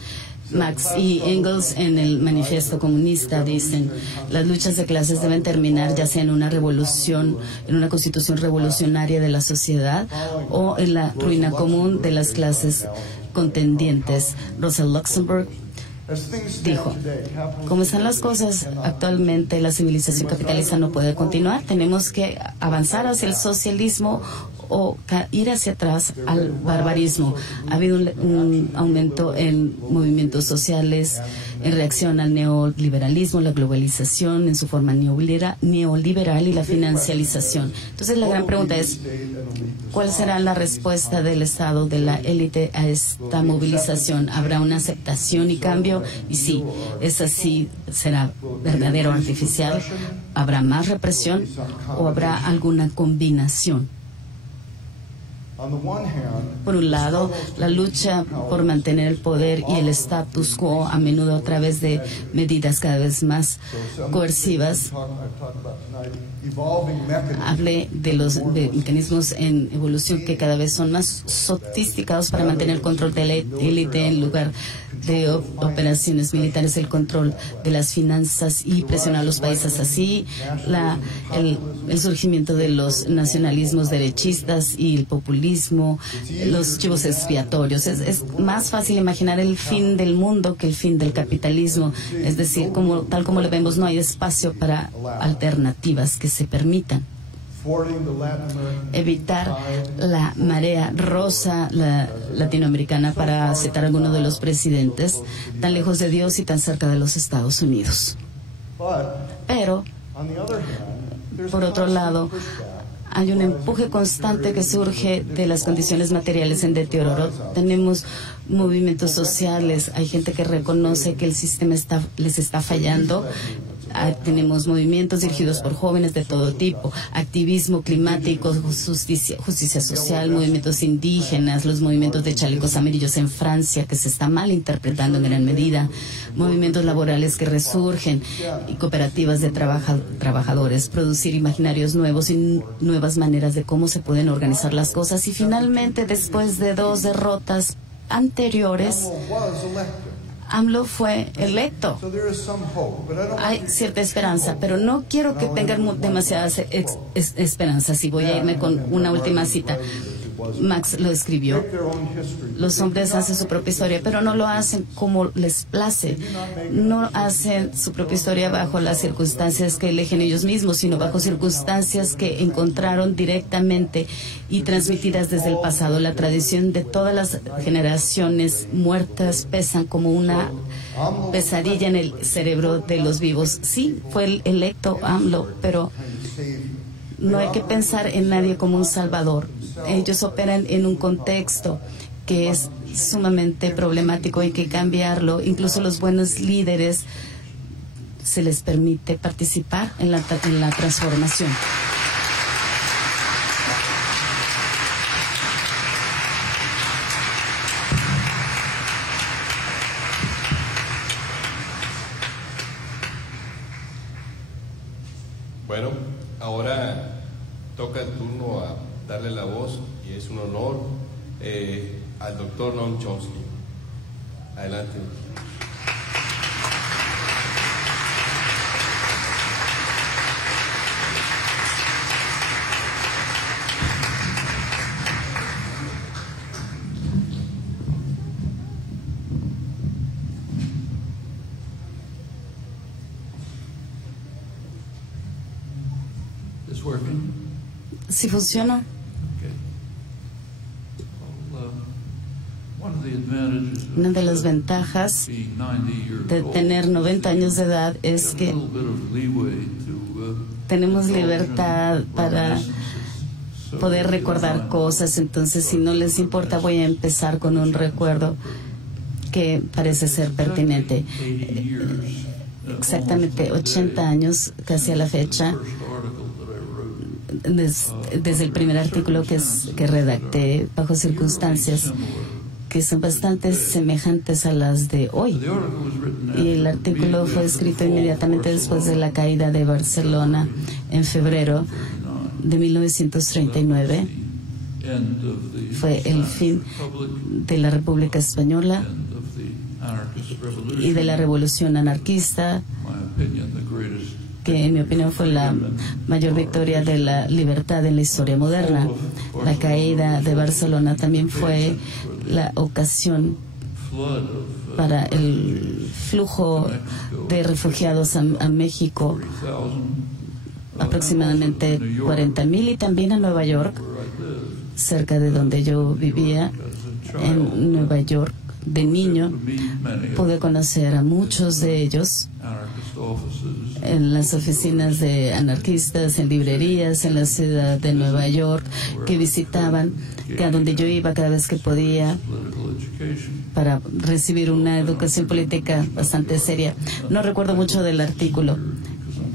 Marx y Engels en el Manifiesto Comunista dicen: las luchas de clases deben terminar ya sea en una revolución, en una constitución revolucionaria de la sociedad o en la ruina común de las clases contendientes. Rosa Luxemburg dijo: como están las cosas actualmente, la civilización capitalista no puede continuar. Tenemos que avanzar hacia el socialismo o ir hacia atrás al barbarismo. Ha habido un aumento en movimientos sociales en reacción al neoliberalismo, la globalización en su forma neoliberal y la financialización. Entonces la gran pregunta es: ¿cuál será la respuesta del Estado, de la élite a esta movilización? ¿Habrá una aceptación y cambio? Y sí, es así, será verdadero o artificial. ¿Habrá más represión o habrá alguna combinación? Por un lado, la lucha por mantener el poder y el status quo, a menudo a través de medidas cada vez más coercivas. Hablé de los mecanismos en evolución que cada vez son más sofisticados para mantener el control de la élite en lugar de operaciones militares, el control de las finanzas y presionar a los países así, el surgimiento de los nacionalismos derechistas y el populismo, los chivos expiatorios. Es más fácil imaginar el fin del mundo que el fin del capitalismo. Es decir, tal como lo vemos, no hay espacio para alternativas que se permitan. Evitar la marea rosa latinoamericana, para citar a alguno de los presidentes, tan lejos de Dios y tan cerca de los Estados Unidos. Pero, por otro lado, hay un empuje constante que surge de las condiciones materiales en deterioro. Tenemos movimientos sociales, hay gente que reconoce que el sistema les está fallando. Tenemos movimientos dirigidos por jóvenes de todo tipo, activismo climático, justicia social, movimientos indígenas, los movimientos de chalecos amarillos en Francia, que se está mal interpretando en gran medida, movimientos laborales que resurgen y cooperativas de trabajadores, producir imaginarios nuevos y nuevas maneras de cómo se pueden organizar las cosas. Y finalmente, después de 2 derrotas anteriores, AMLO fue electo. Hay cierta esperanza, pero no quiero que tengan demasiadas esperanzas. Y voy a irme con una última cita. Max lo escribió. Los hombres hacen su propia historia, pero no lo hacen como les place. No hacen su propia historia bajo las circunstancias que eligen ellos mismos, sino bajo circunstancias que encontraron directamente y transmitidas desde el pasado. La tradición de todas las generaciones muertas pesan como una pesadilla en el cerebro de los vivos. Sí, fue el electo AMLO, pero no hay que pensar en nadie como un salvador. Ellos operan en un contexto que es sumamente problemático, hay que cambiarlo. Incluso los buenos líderes se les permite participar en la transformación. Bueno, ahora toca el turno a darle la voz, y es un honor, al doctor Noam Chomsky. Adelante. Is working? ¿Sí funciona? Una de las ventajas de tener 90 años de edad es que tenemos libertad para poder recordar cosas. Entonces, si no les importa, voy a empezar con un recuerdo que parece ser pertinente. Exactamente 80 años, casi a la fecha, desde el primer artículo que redacté, bajo circunstancias que son bastante semejantes a las de hoy. Y el artículo fue escrito inmediatamente después de la caída de Barcelona en febrero de 1939. Fue el fin de la República Española y de la revolución anarquista, que en mi opinión fue la mayor victoria de la libertad en la historia moderna. La caída de Barcelona también fue la ocasión para el flujo de refugiados a México, aproximadamente 40,000, y también a Nueva York, cerca de donde yo vivía. En Nueva York, de niño, pude conocer a muchos de ellos en las oficinas de anarquistas, en librerías, en la ciudad de Nueva York, que visitaban, que a donde yo iba cada vez que podía para recibir una educación política bastante seria. No recuerdo mucho del artículo.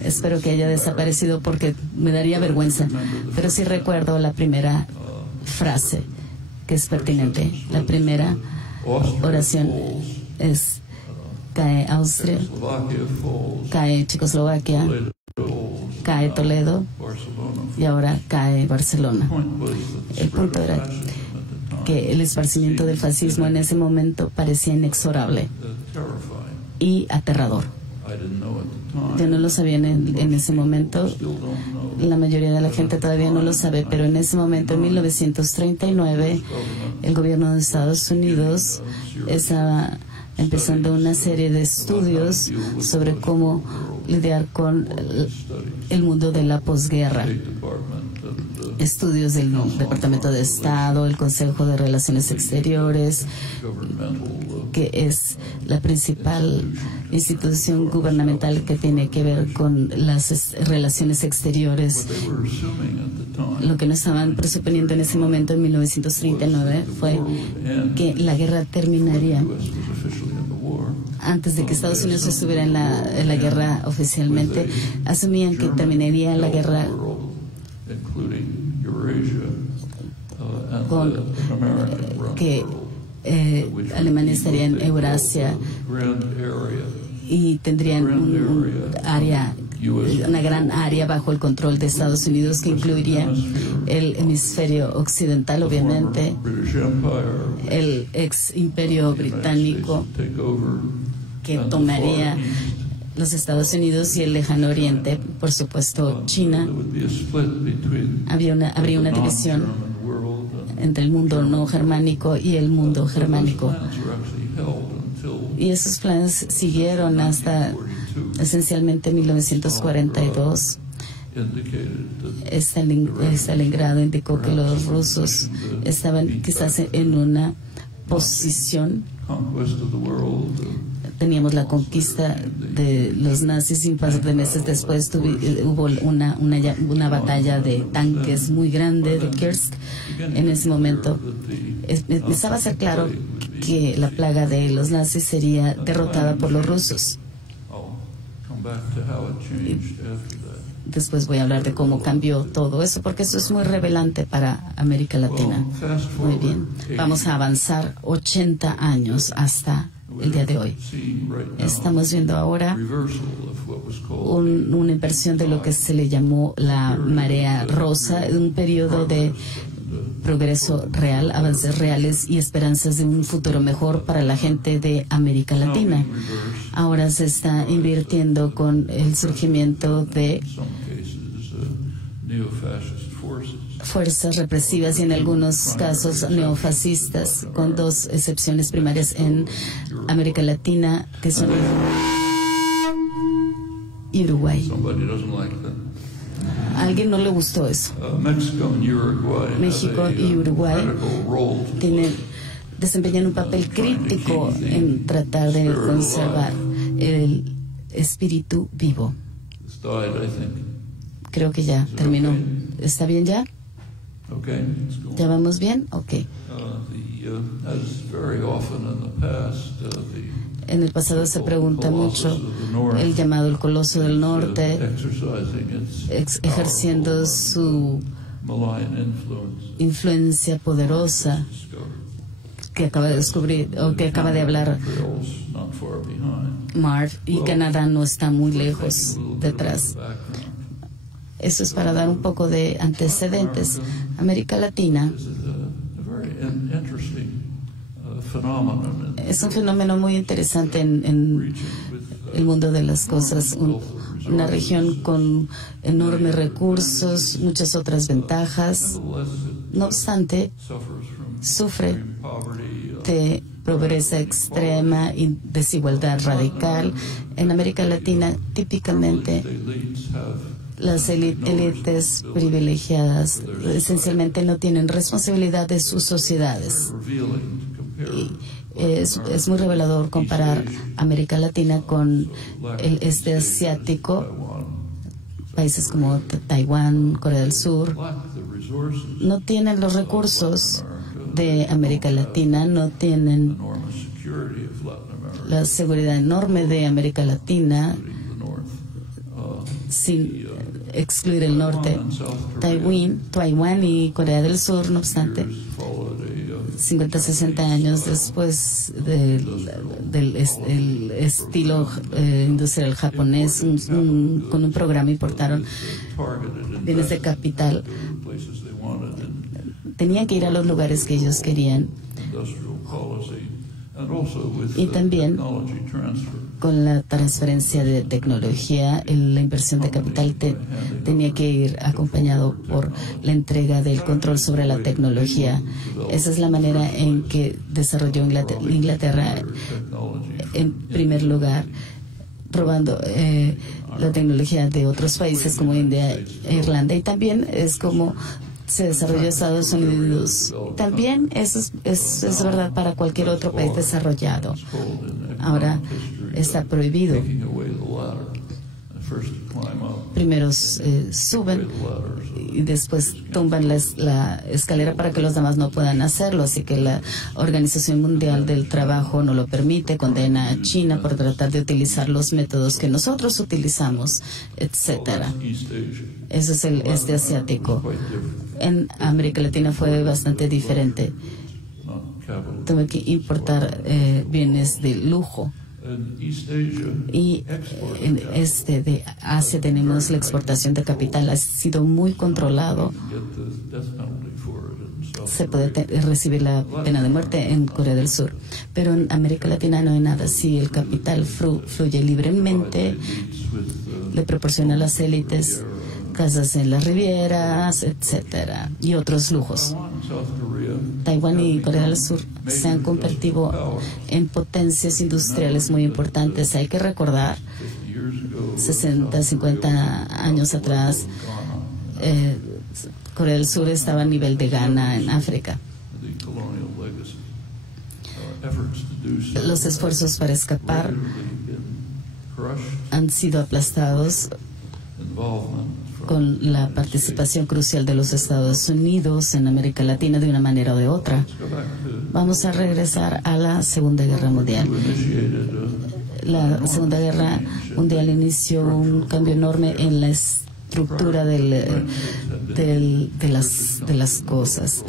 Espero que haya desaparecido porque me daría vergüenza. Pero sí recuerdo la primera frase que es pertinente. La primera oración es: cae Austria, cae Checoslovaquia, cae Toledo y ahora cae Barcelona. El punto era que el esparcimiento del fascismo en ese momento parecía inexorable y aterrador. Yo no lo sabía en ese momento, la mayoría de la gente todavía no lo sabe, pero en ese momento, en 1939, el gobierno de Estados Unidos estaba empezando una serie de estudios sobre cómo lidiar con el mundo de la posguerra. estudios del Departamento de Estado, el Consejo de Relaciones Exteriores, que es la principal institución gubernamental que tiene que ver con las relaciones exteriores. Lo que no estaban presuponiendo en ese momento, en 1939, fue que la guerra terminaría antes de que Estados Unidos estuviera en la guerra oficialmente. Asumían que terminaría la guerra con que Alemania estaría en Eurasia y tendrían una gran área bajo el control de Estados Unidos, que incluiría el hemisferio occidental, obviamente, el ex imperio británico, que tomaría los Estados Unidos, y el lejano oriente, por supuesto China. Habría una división entre el mundo no germánico y el mundo germánico. Y esos planes siguieron hasta esencialmente 1942. Stalingrado indicó que los rusos estaban quizás en una posición. Teníamos la conquista de los nazis y un par de meses después hubo una batalla de tanques muy grande de Kursk. En ese momento empezaba a ser claro que la plaga de los nazis sería derrotada por los rusos. Después voy a hablar de cómo cambió todo eso, porque eso es muy revelante para América Latina. Muy bien, vamos a avanzar 80 años hasta el día de hoy. Estamos viendo ahora una inversión de lo que se le llamó la marea rosa, un periodo de progreso real, avances reales y esperanzas de un futuro mejor para la gente de América Latina. Ahora se está invirtiendo con el surgimiento de fuerzas represivas y en algunos casos neofascistas, con dos excepciones primarias en América Latina, que son y Uruguay. A alguien no le gustó eso. México y Uruguay desempeñan un papel crítico en tratar de conservar el espíritu vivo. Creo que ya terminó. ¿Está bien ya? ¿Ya vamos bien? Ok. En el pasado se pregunta mucho el llamado el Coloso del Norte, ejerciendo su influencia poderosa, que acaba de descubrir, o que acaba de hablar Marv, y Canadá no está muy lejos detrás. Eso es para dar un poco de antecedentes. América Latina es un fenómeno muy interesante en el mundo de las cosas. Una región con enormes recursos, muchas otras ventajas. No obstante, sufre de pobreza extrema y desigualdad radical. En América Latina, típicamente, las élites privilegiadas esencialmente no tienen responsabilidad de sus sociedades. Y es muy revelador comparar América Latina con el este asiático, países como Taiwán, Corea del Sur. No tienen los recursos de América Latina, no tienen la seguridad enorme de América Latina, sin excluir el norte. Taiwán y Corea del Sur, no obstante, 50, 60 años después del estilo industrial japonés, con un programa importaron bienes de capital. Tenían que ir a los lugares que ellos querían. Y también con la transferencia de tecnología, la inversión de capital tenía que ir acompañado por la entrega del control sobre la tecnología. Esa es la manera en que desarrolló Inglaterra, en primer lugar, robando la tecnología de otros países como India e Irlanda, y también es como se desarrolló Estados Unidos. También eso es verdad para cualquier otro país desarrollado. Ahora está prohibido. Primero suben y después tumban la escalera para que los demás no puedan hacerlo. Así que la Organización Mundial del Trabajo no lo permite, condena a China por tratar de utilizar los métodos que nosotros utilizamos, etcétera. Ese es el este asiático. En América Latina fue bastante diferente. Tuve que importar bienes de lujo. Y en este de Asia tenemos la exportación de capital, ha sido muy controlado. Se puede recibir la pena de muerte en Corea del Sur, pero en América Latina no hay nada así. El capital fluye libremente, le proporciona a las élites casas en las rivieras, etcétera, y otros lujos. Taiwán y Corea del Sur se han convertido en potencias industriales muy importantes. Hay que recordar, 60, 50 años atrás, Corea del Sur estaba a nivel de Ghana en África. Los esfuerzos para escapar han sido aplastados con la participación crucial de los Estados Unidos en América Latina de una manera o de otra. Vamos a regresar a la Segunda Guerra Mundial. La Segunda Guerra Mundial inició un cambio enorme en la estructura de las cosas.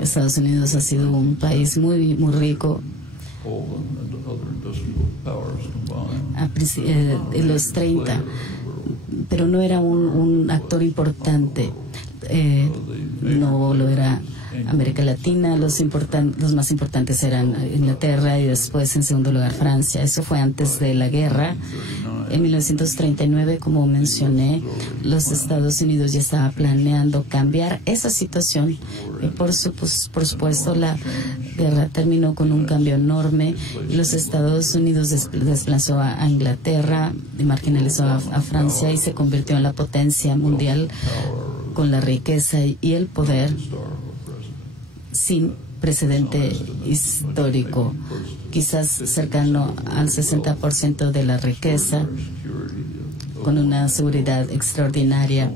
Estados Unidos ha sido un país muy rico. En los 30, pero no era un actor importante. No lo era América Latina. Los más importantes eran Inglaterra y después, en segundo lugar, Francia. Eso fue antes de la guerra. En 1939, como mencioné, los Estados Unidos ya estaba planeando cambiar esa situación. Y por supuesto, la guerra terminó con un cambio enorme. Los Estados Unidos desplazó a Inglaterra y marginalizó a Francia y se convirtió en la potencia mundial con la riqueza y el poder sin precedente histórico, quizás cercano al 60% de la riqueza, con una seguridad extraordinaria,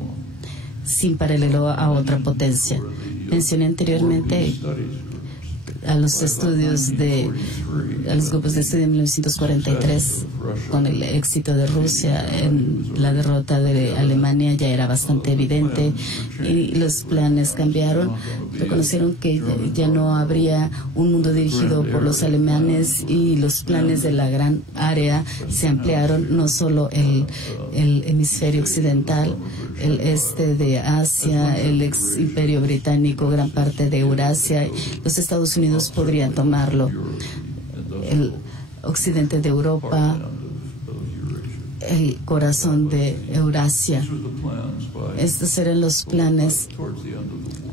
sin paralelo a otra potencia. Mencioné anteriormente a los grupos de estudio de 1943, con el éxito de Rusia en la derrota de Alemania ya era bastante evidente y los planes cambiaron. Reconocieron que ya no habría un mundo dirigido por los alemanes y los planes de la gran área se ampliaron, no solo el hemisferio occidental, el este de Asia, el ex imperio británico, gran parte de Eurasia. Los Estados Unidos podrían tomarlo, el occidente de Europa, el corazón de Eurasia. Estos eran los planes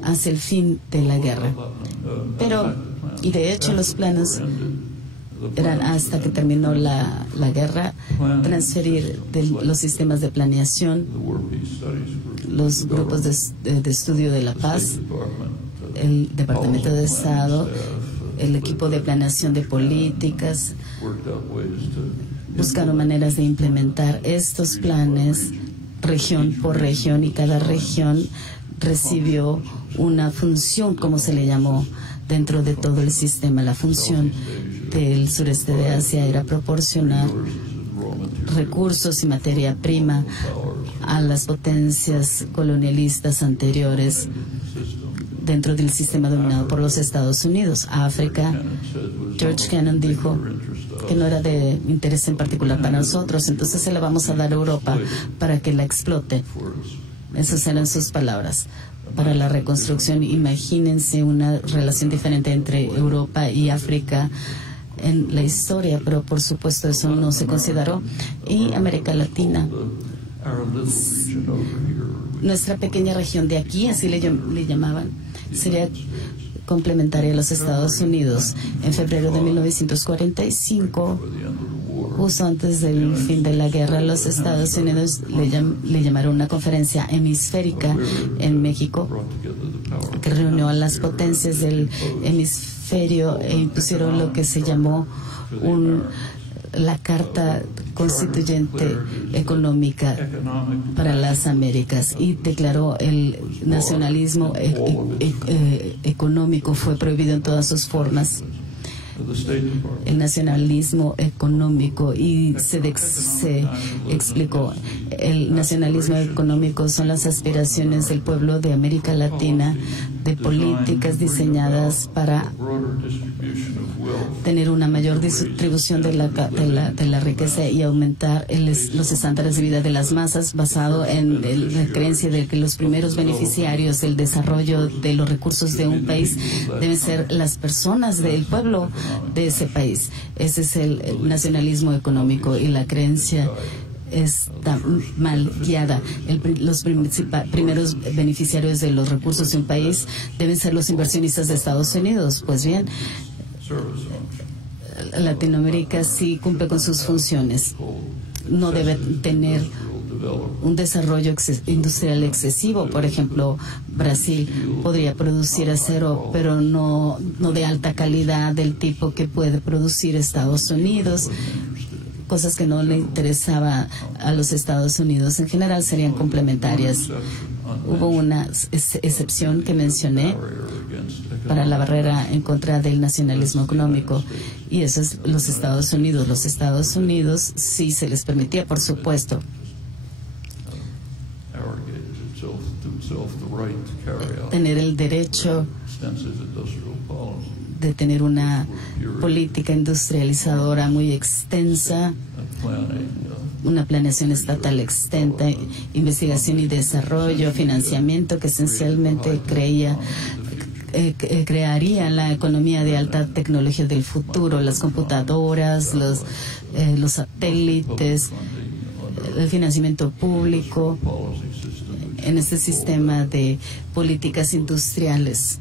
hacia el fin de la guerra. Y de hecho los planes eran, hasta que terminó la guerra, transferir de los sistemas de planeación, los grupos de estudio de la paz, el Departamento de Estado, el equipo de planeación de políticas, buscaron maneras de implementar estos planes región por región, y cada región recibió una función, como se le llamó, dentro de todo el sistema. La función del sureste de Asia era proporcionar recursos y materia prima a las potencias colonialistas anteriores dentro del sistema dominado por los Estados Unidos. África, George Kennan dijo que no era de interés en particular para nosotros, entonces se la vamos a dar a Europa para que la explote. Esas eran sus palabras. Para la reconstrucción, imagínense una relación diferente entre Europa y África en la historia, pero por supuesto eso no se consideró. Y América Latina, nuestra pequeña región de aquí, así le llamaban, sería complementaria a los Estados Unidos. En febrero de 1945, Justo antes del fin de la guerra, los Estados Unidos le llamaron una conferencia hemisférica en México, que reunió a las potencias del hemisferio e impusieron lo que se llamó la Carta Constituyente Económica para las Américas, y declaró el nacionalismo económico fue prohibido en todas sus formas. El nacionalismo económico, y se explicó, el nacionalismo económico son las aspiraciones del pueblo de América Latina de políticas diseñadas para tener una mayor distribución de la riqueza y aumentar los estándares de vida de las masas, basado en la creencia de que los primeros beneficiarios del desarrollo de los recursos de un país deben ser las personas del pueblo de ese país. Ese es el nacionalismo económico, y la creencia está mal guiada. Los primeros beneficiarios de los recursos de un país deben ser los inversionistas de Estados Unidos. Pues bien, Latinoamérica sí cumple con sus funciones. No debe tener un desarrollo industrial excesivo. Por ejemplo, Brasil podría producir acero, pero no de alta calidad, del tipo que puede producir Estados Unidos. Cosas que no le interesaba a los Estados Unidos. En general serían complementarias. Hubo una excepción que mencioné para la barrera en contra del nacionalismo económico, y eso es los Estados Unidos. Los Estados Unidos sí se les permitía, por supuesto, tener el derecho de tener una política industrializadora muy extensa, una planeación estatal extensa, investigación y desarrollo, financiamiento, que esencialmente crearía la economía de alta tecnología del futuro, las computadoras, los satélites, el financiamiento público en este sistema de políticas industriales.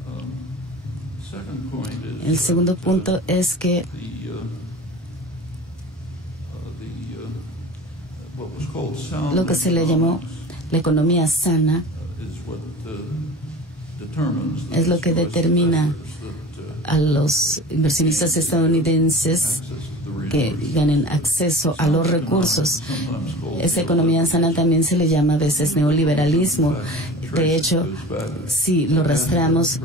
El segundo punto es que lo que se le llamó la economía sana es lo que determina a los inversionistas estadounidenses que ganen acceso a los recursos. Esa economía sana también se le llama a veces neoliberalismo. De hecho, si lo rastreamos,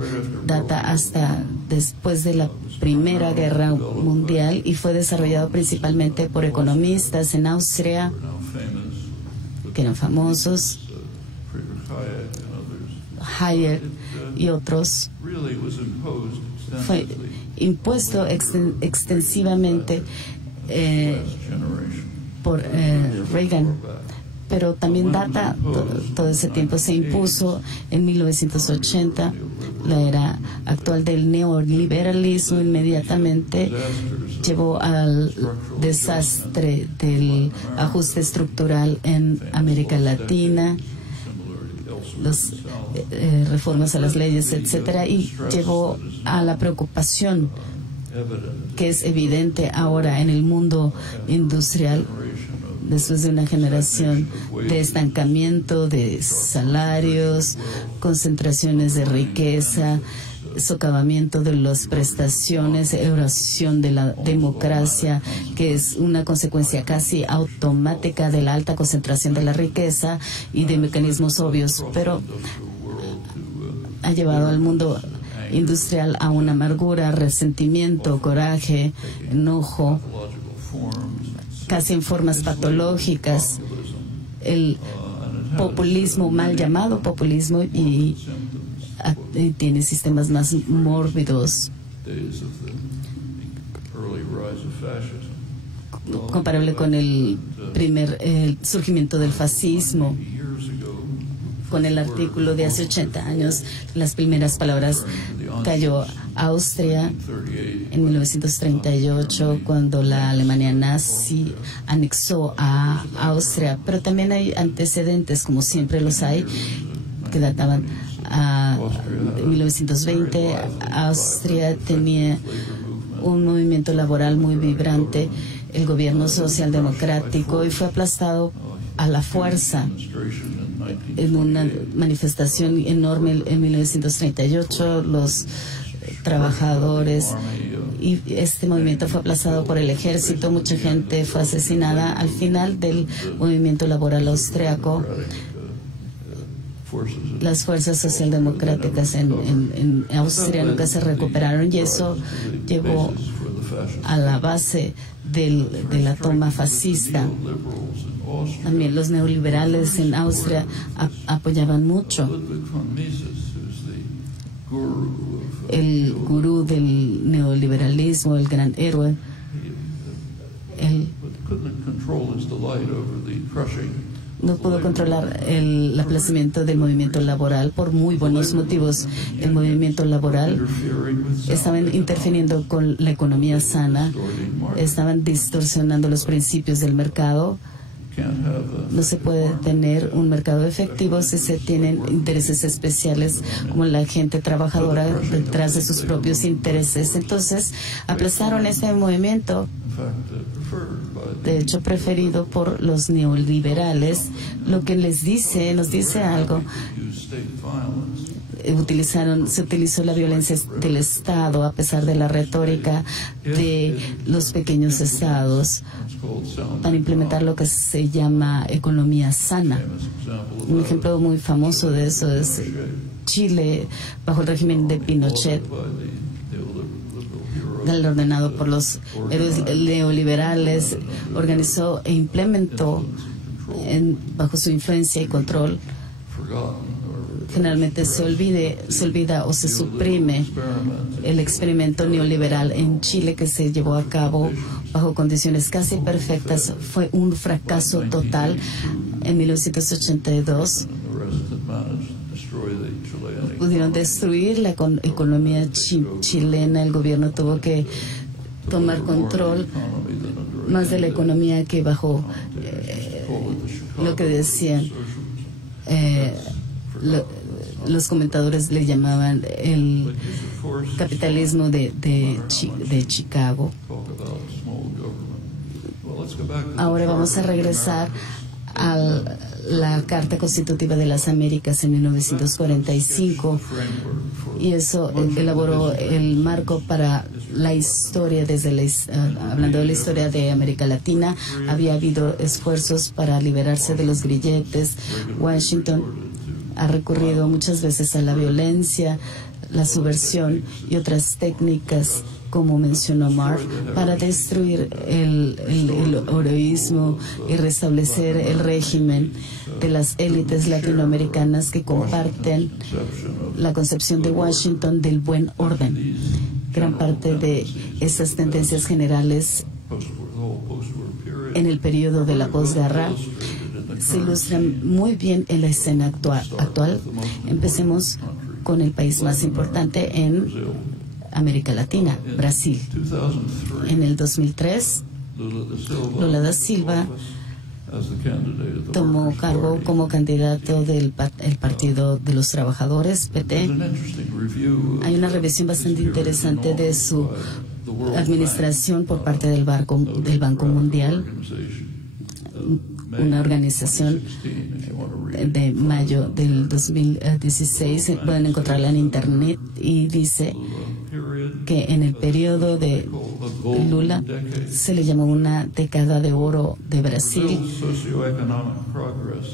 data hasta después de la Primera Guerra Mundial, y fue desarrollado principalmente por economistas en Austria, que eran famosos, Hayek y otros. Fue impuesto extensivamente por Reagan, pero también data, todo ese tiempo se impuso en 1980, la era actual del neoliberalismo. Inmediatamente llevó al desastre del ajuste estructural en América Latina, las reformas a las leyes, etcétera, y llevó a la preocupación que es evidente ahora en el mundo industrial, después de una generación de estancamiento de salarios, concentraciones de riqueza, socavamiento de las prestaciones, erosión de la democracia, que es una consecuencia casi automática de la alta concentración de la riqueza y de mecanismos obvios, pero ha llevado al mundo industrial a una amargura, resentimiento, coraje, enojo, casi en formas patológicas, el populismo, mal llamado populismo, y tiene sistemas más mórbidos, comparable con el primer surgimiento del fascismo. Con el artículo de hace 80 años, las primeras palabras, cayó Austria en 1938, cuando la Alemania nazi anexó a Austria, pero también hay antecedentes, como siempre los hay, que databan a 1920. Austria tenía un movimiento laboral muy vibrante el gobierno socialdemocrático y fue aplastado a la fuerza en una manifestación enorme en 1938. Los trabajadores y este movimiento fue aplazado por el ejército. Mucha gente fue asesinada. Al final del movimiento laboral austriaco, las fuerzas socialdemocráticas en Austria nunca se recuperaron, y eso llevó a la base de la toma fascista. También los neoliberales en Austria apoyaban mucho. El gurú del neoliberalismo, el gran héroe, él no pudo controlar el aplazamiento del movimiento laboral por muy buenos motivos. El movimiento laboral estaban interfiriendo con la economía sana, estaban distorsionando los principios del mercado. No se puede tener un mercado efectivo si se tienen intereses especiales como la gente trabajadora detrás de sus propios intereses. Entonces, aplazaron este movimiento, de hecho preferido por los neoliberales, lo que nos dice algo. Se utilizó la violencia del Estado a pesar de la retórica de los pequeños estados para implementar lo que se llama economía sana. Un ejemplo muy famoso de eso es Chile bajo el régimen de Pinochet, ordenado por los neoliberales, organizó e implementó bajo su influencia y control. Generalmente se olvida o se suprime el experimento neoliberal en Chile que se llevó a cabo bajo condiciones casi perfectas. Fue un fracaso total. En 1982 pudieron destruir la economía chilena. El gobierno tuvo que tomar control más de la economía que bajo lo que decían los comentadores le llamaban el capitalismo de Chicago. Ahora vamos a regresar a la Carta Constitutiva de las Américas en 1945, y eso elaboró el marco para la historia. Hablando de la historia de América Latina, había habido esfuerzos para liberarse de los grilletes. Washington ha recurrido muchas veces a la violencia, la subversión y otras técnicas, como mencionó Marv, para destruir el heroísmo y restablecer el régimen de las élites latinoamericanas que comparten la concepción de Washington del buen orden. Gran parte de esas tendencias generales en el periodo de la posguerra se ilustran muy bien en la escena actual. Empecemos con el país más importante en América Latina, Brasil. En el 2003, Lula da Silva tomó cargo como candidato del Partido de los Trabajadores, PT. Hay una revisión bastante interesante de su administración por parte del Banco Mundial, una organización de mayo del 2016, pueden encontrarla en internet, y dice que en el periodo de Lula se le llamó una década de oro de Brasil.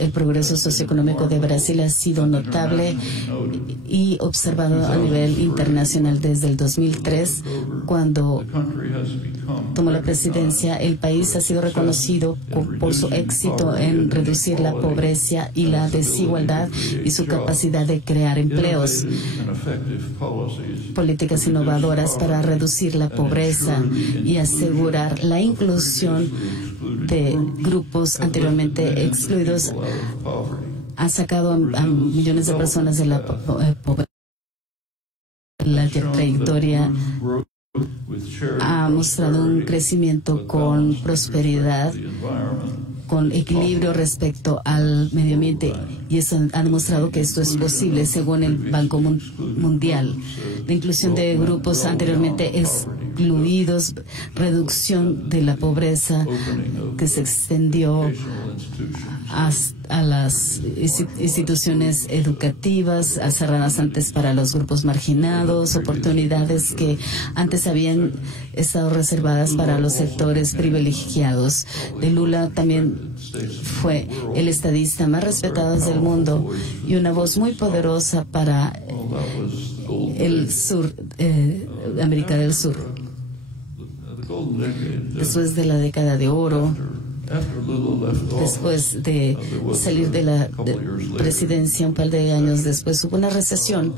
El progreso socioeconómico de Brasil ha sido notable y observado a nivel internacional desde el 2003, cuando tomó la presidencia. El país ha sido reconocido por su éxito en reducir la pobreza y la desigualdad y su capacidad de crear empleos. Políticas innovadoras para reducir la pobreza y asegurar la inclusión de grupos anteriormente excluidos ha sacado a millones de personas de la pobreza. La trayectoria ha mostrado un crecimiento con prosperidad, con equilibrio respecto al medio ambiente, y eso ha demostrado que esto es posible según el Banco Mundial. La inclusión de grupos anteriormente incluidos reducción de la pobreza que se extendió a las instituciones educativas, cerradas antes para los grupos marginados, oportunidades que antes habían estado reservadas para los sectores privilegiados. Lula también fue el estadista más respetado del mundo y una voz muy poderosa para el sur, América del Sur. Después de la década de oro, después de salir de la presidencia un par de años después, hubo una recesión.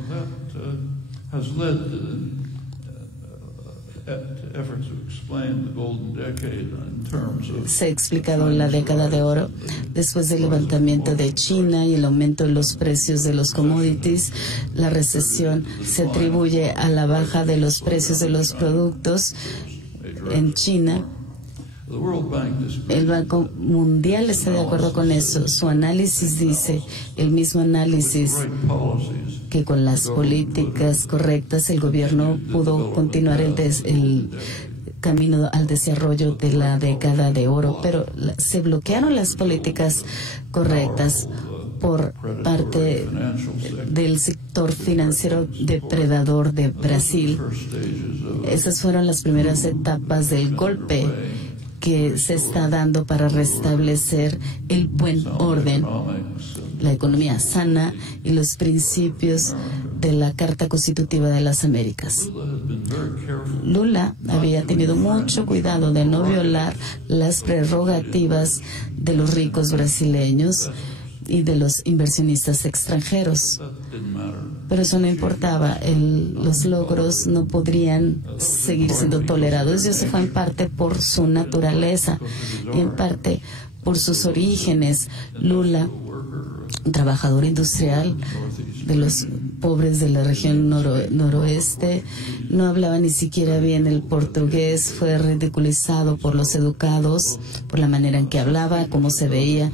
Se ha explicado la década de oro después del levantamiento de China y el aumento de los precios de los commodities. La recesión se atribuye a la baja de los precios de los productos en China. El Banco Mundial está de acuerdo con eso. Su análisis dice, el mismo análisis, que con las políticas correctas el gobierno pudo continuar el camino al desarrollo de la década de oro, pero se bloquearon las políticas correctas por parte del sector financiero depredador de Brasil. Esas fueron las primeras etapas del golpe que se está dando para restablecer el buen orden, la economía sana y los principios de la Carta Constitutiva de las Américas. Lula había tenido mucho cuidado de no violar las prerrogativas de los ricos brasileños y de los inversionistas extranjeros. Pero eso no importaba, los logros no podrían seguir siendo tolerados, y eso fue en parte por su naturaleza, en parte por sus orígenes. Lula, un trabajador industrial de los pobres de la región noroeste, no hablaba ni siquiera bien el portugués, fue ridiculizado por los educados, por la manera en que hablaba, cómo se veía.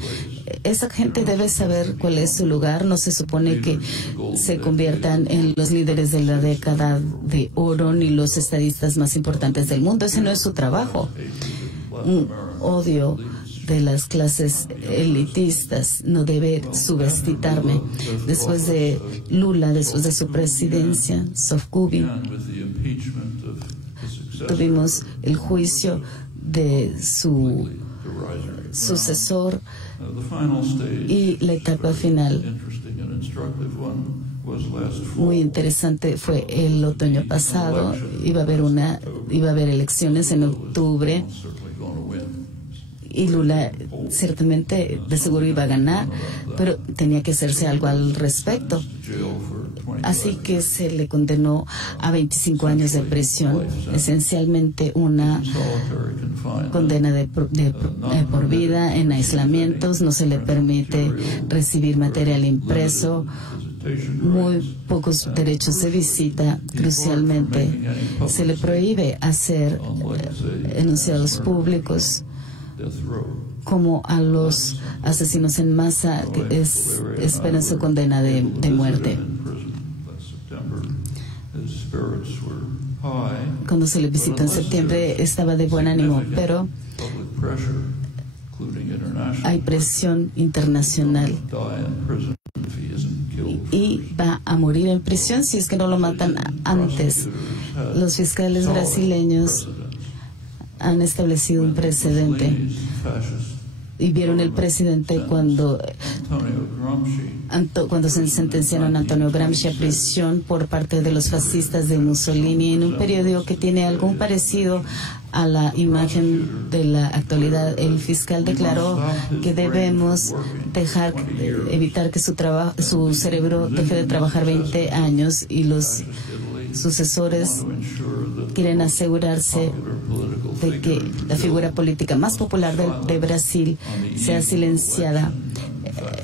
Esa gente debe saber cuál es su lugar. No se supone que se conviertan en los líderes de la década de oro ni los estadistas más importantes del mundo. Ese no es su trabajo. Un odio de las clases elitistas no debe subestimarme. Después de Lula, después de su presidencia, Sofkubi, tuvimos el juicio de su sucesor, y la etapa final muy interesante fue el otoño pasado. Iba a haber elecciones en octubre y Lula ciertamente de seguro iba a ganar, pero tenía que hacerse algo al respecto. Así que se le condenó a 25 años de prisión, esencialmente una condena de por vida en aislamientos. No se le permite recibir material impreso, muy pocos derechos de visita. Crucialmente, se le prohíbe hacer enunciados públicos, como a los asesinos en masa que esperan su condena de muerte. Cuando se le visitó en septiembre estaba de buen ánimo, pero hay presión internacional y va a morir en prisión si es que no lo matan antes. Los fiscales brasileños han establecido un precedente y vieron el precedente cuando se sentenciaron a Antonio Gramsci a prisión por parte de los fascistas de Mussolini, en un periodo que tiene algún parecido a la imagen de la actualidad. El fiscal declaró que debemos evitar que su cerebro deje de trabajar 20 años, y los sucesores quieren asegurarse de que la figura política más popular de Brasil sea silenciada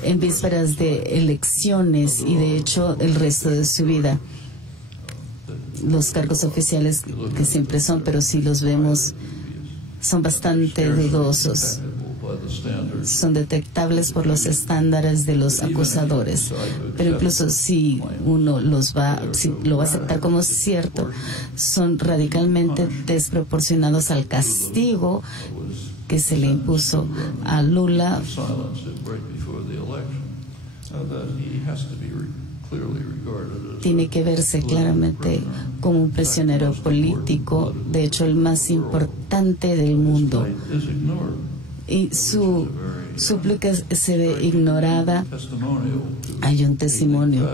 en vísperas de elecciones y de hecho el resto de su vida. Los cargos oficiales, que siempre son, pero si los vemos, son bastante dudosos. son detectables por los estándares de los acusadores. Pero incluso si uno lo va a aceptar como cierto, son radicalmente desproporcionados al castigo que se le impuso a Lula. Tiene que verse claramente como un prisionero político, de hecho el más importante del mundo. Y su súplica se ve ignorada. Hay un testimonio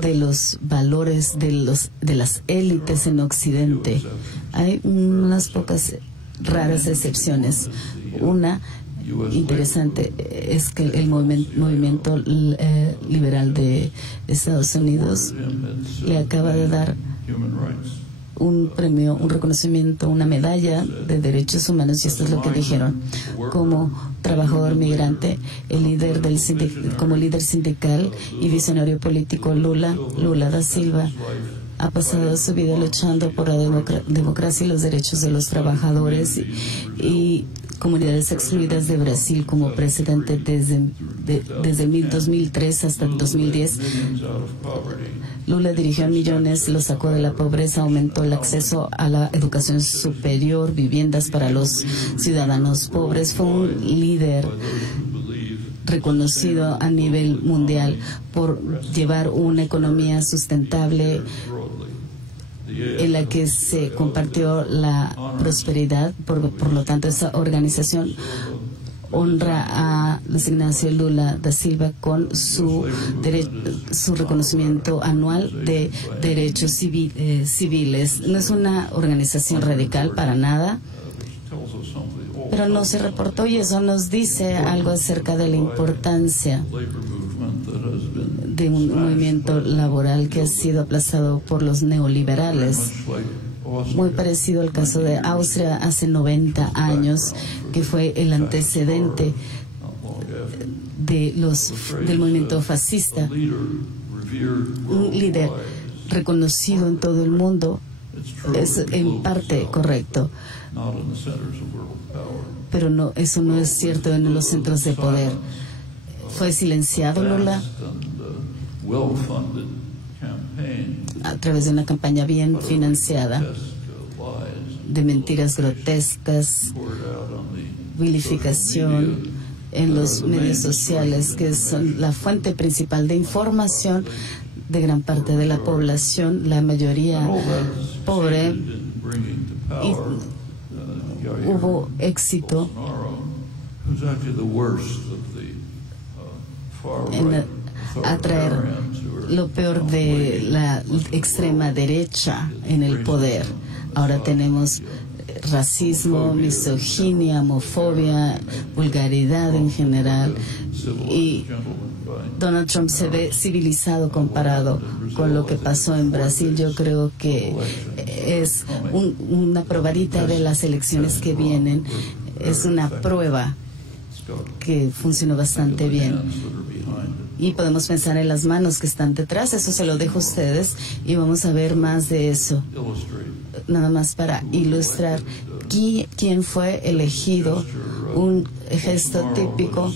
de los valores de las élites en Occidente. Hay unas pocas raras excepciones. Una interesante es que el movimiento liberal de Estados Unidos le acaba de dar un premio, un reconocimiento, una medalla de derechos humanos, y esto es lo que dijeron. Como trabajador migrante, como líder sindical y visionario político, Lula da Silva ha pasado su vida luchando por la democracia y los derechos de los trabajadores y comunidades excluidas de Brasil como presidente desde el 2003 hasta el 2010. Lula dirigió a millones, los sacó de la pobreza, aumentó el acceso a la educación superior, viviendas para los ciudadanos pobres. Fue un líder reconocido a nivel mundial por llevar una economía sustentable en la que se compartió la prosperidad. Por lo tanto, esa organización honra a Luis Ignacio Lula da Silva con su reconocimiento anual de derechos civiles. No es una organización radical para nada, pero no se reportó, y eso nos dice algo acerca de la importancia de un movimiento laboral que ha sido aplastado por los neoliberales. Muy parecido al caso de Austria hace 90 años, que fue el antecedente del movimiento fascista. Un líder reconocido en todo el mundo es en parte correcto, pero no, eso no es cierto en los centros de poder. Fue silenciado Lula a través de una campaña bien financiada de mentiras grotescas, vilificación en los medios sociales, que son la fuente principal de información de gran parte de la población, la mayoría pobre. Y hubo éxito en atraer lo peor de la extrema derecha en el poder. Ahora tenemos racismo, misoginia, homofobia, vulgaridad en general, y Donald Trump se ve civilizado comparado con lo que pasó en Brasil. Yo creo que es una probadita de las elecciones que vienen. Es una prueba que funcionó bastante bien. Y podemos pensar en las manos que están detrás. Eso se lo dejo a ustedes y vamos a ver más de eso. Nada más para ilustrar quién fue elegido. Un gesto típico.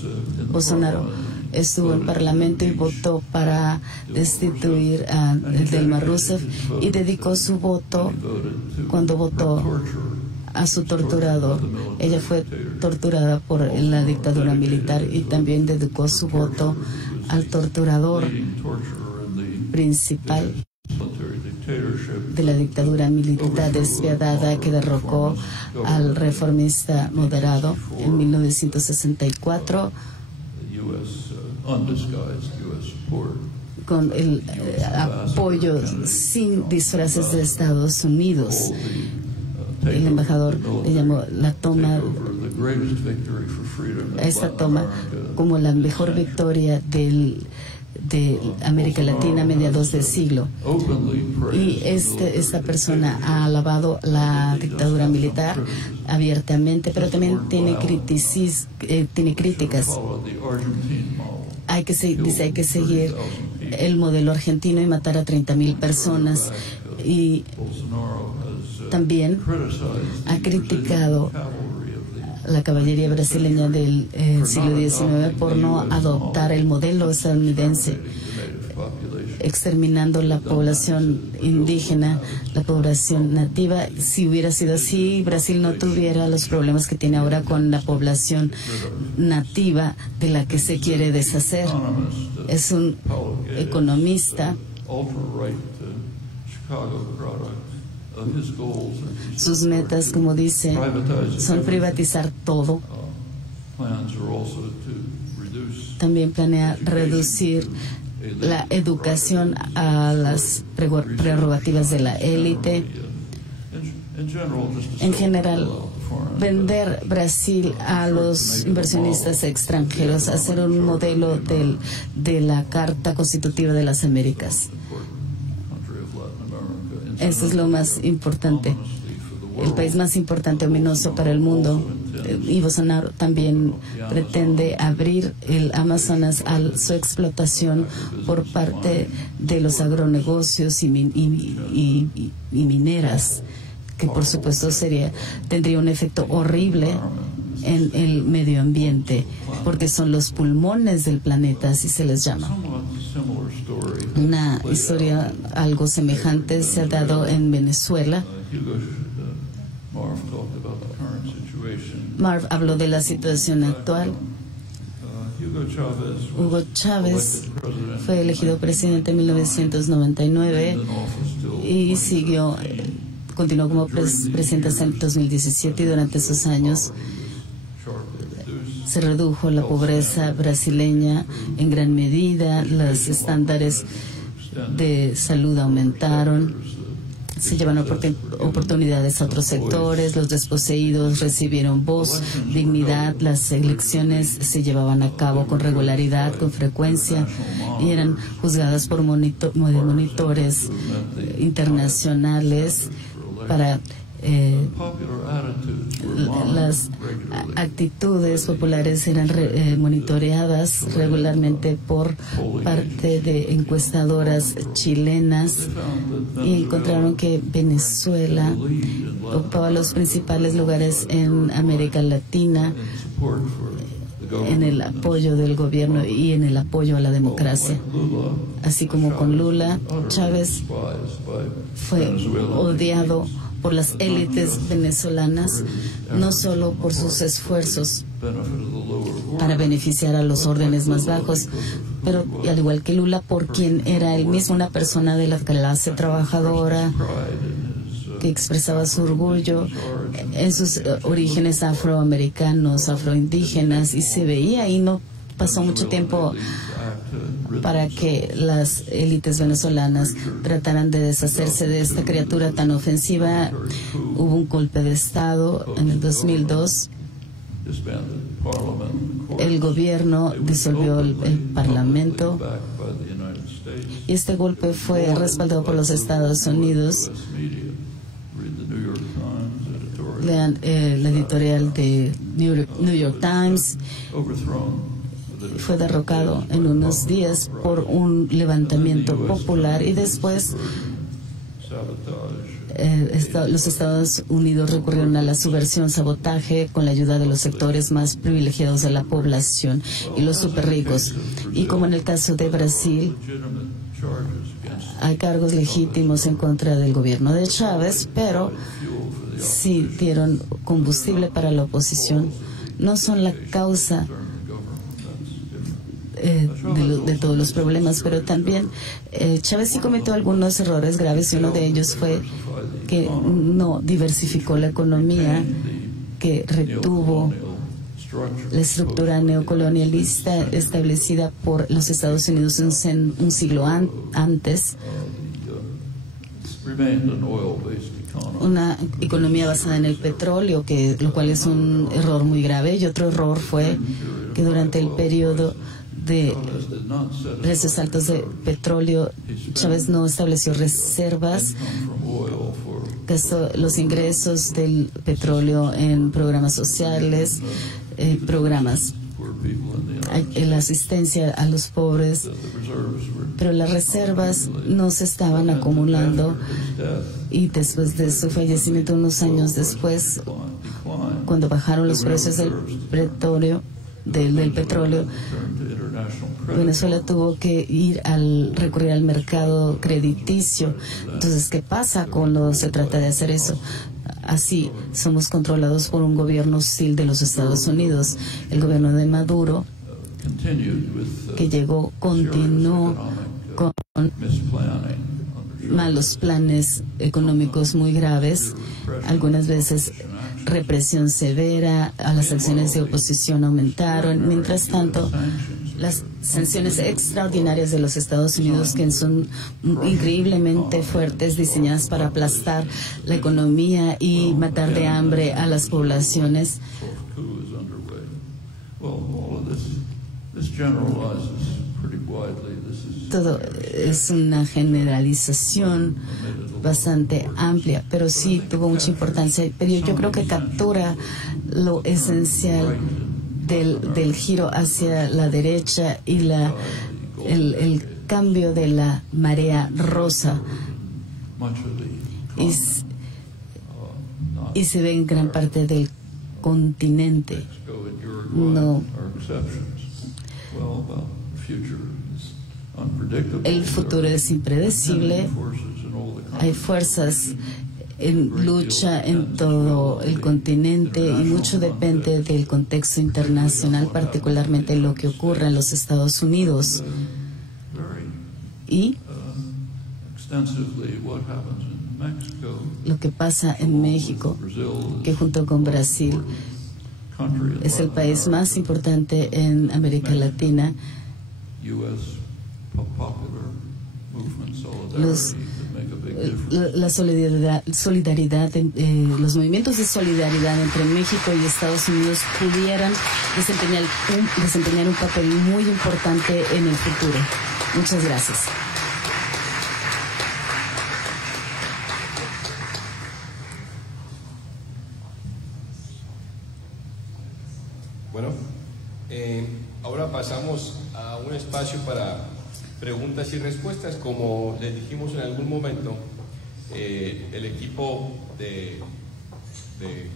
Bolsonaro estuvo en Parlamento y votó para destituir a Dilma Rousseff, y dedicó su voto cuando votó a su torturador. Ella fue torturada por la dictadura militar, y también dedicó su voto al torturador principal de la dictadura militar despiadada que derrocó al reformista moderado en 1964 con el apoyo sin disfraces de Estados Unidos. El embajador le llamó esta toma como la mejor victoria de América Latina a mediados del siglo. Y esta persona ha alabado la dictadura militar abiertamente, pero también tiene críticas. Hay que seguir el modelo argentino y matar a 30,000 personas. Y también ha criticado la caballería brasileña del siglo XIX por no adoptar el modelo estadounidense, exterminando la población indígena, la población nativa. Si hubiera sido así, Brasil no tuviera los problemas que tiene ahora con la población nativa de la que se quiere deshacer. Es un economista. Sus metas, como dice, son privatizar todo. También planea reducir la educación a las prerrogativas de la élite. En general, vender Brasil a los inversionistas extranjeros, hacer un modelo de la Carta Constitutiva de las Américas. Eso es lo más importante. El país más importante, ominoso para el mundo. Y Bolsonaro también pretende abrir el Amazonas a su explotación por parte de los agronegocios y mineras, que por supuesto tendría un efecto horrible en el medio ambiente, porque son los pulmones del planeta, así se les llama. Una historia algo semejante se ha dado en Venezuela. Marv habló de la situación actual. Hugo Chávez fue elegido presidente en 1999 y continuó como presidente hasta el 2017, y durante esos años se redujo la pobreza brasileña en gran medida, los estándares de salud aumentaron, se llevan oportunidades a otros sectores, los desposeídos recibieron voz, dignidad, las elecciones se llevaban a cabo con regularidad, con frecuencia, y eran juzgadas por monitores internacionales para las actitudes populares eran monitoreadas regularmente por parte de encuestadoras chilenas, y encontraron que Venezuela ocupaba los principales lugares en América Latina en el apoyo del gobierno y en el apoyo a la democracia. Así como con Lula, Chávez fue odiado por las élites venezolanas, no solo por sus esfuerzos para beneficiar a los órdenes más bajos, pero al igual que Lula, por quien era él mismo una persona de la clase trabajadora, que expresaba su orgullo en sus orígenes afroamericanos, afroindígenas, y se veía, y no pasó mucho tiempo para que las élites venezolanas trataran de deshacerse de esta criatura tan ofensiva. Hubo un golpe de Estado en el 2002. El gobierno disolvió el Parlamento, y este golpe fue respaldado por los Estados Unidos. Lean la editorial de New York Times. Fue derrocado en unos días por un levantamiento popular, y después los Estados Unidos recurrieron a la subversión, sabotaje, con la ayuda de los sectores más privilegiados de la población y los superricos. Y como en el caso de Brasil, hay cargos legítimos en contra del gobierno de Chávez, pero sí dieron combustible para la oposición. No son la causa de todos los problemas, pero también Chávez sí cometió algunos errores graves, y uno de ellos fue que no diversificó la economía, que retuvo la estructura neocolonialista establecida por los Estados Unidos un siglo antes. Una economía basada en el petróleo, lo cual es un error muy grave. Y otro error fue que durante el periodo de precios altos de petróleo, Chávez no estableció reservas, gastó los ingresos del petróleo en programas sociales, la asistencia a los pobres, pero las reservas no se estaban acumulando, y después de su fallecimiento, unos años después, cuando bajaron los precios del petróleo, Venezuela tuvo que recurrir al mercado crediticio. Entonces, ¿qué pasa cuando se trata de hacer eso? Así somos controlados por un gobierno hostil de los Estados Unidos. El gobierno de Maduro, que continuó con malos planes económicos muy graves, algunas veces represión severa, a las acciones de oposición aumentaron. Mientras tanto, las sanciones extraordinarias de los Estados Unidos, que son increíblemente fuertes, diseñadas para aplastar la economía y matar de hambre a las poblaciones. Todo es una generalización bastante amplia, pero sí tuvo mucha importancia. Pero yo creo que captura lo esencial del giro hacia la derecha y el cambio de la marea rosa. Y se ve en gran parte del continente. No. El futuro es impredecible. Hay fuerzas en lucha en todo el continente y mucho depende del contexto internacional, particularmente lo que ocurre en los Estados Unidos y lo que pasa en México, que junto con Brasil es el país más importante en América Latina. La solidaridad, los movimientos de solidaridad entre México y Estados Unidos pudieran desempeñar un papel muy importante en el futuro. Muchas gracias. Bueno, ahora pasamos a un espacio para preguntas y respuestas. Como les dijimos en algún momento, el equipo de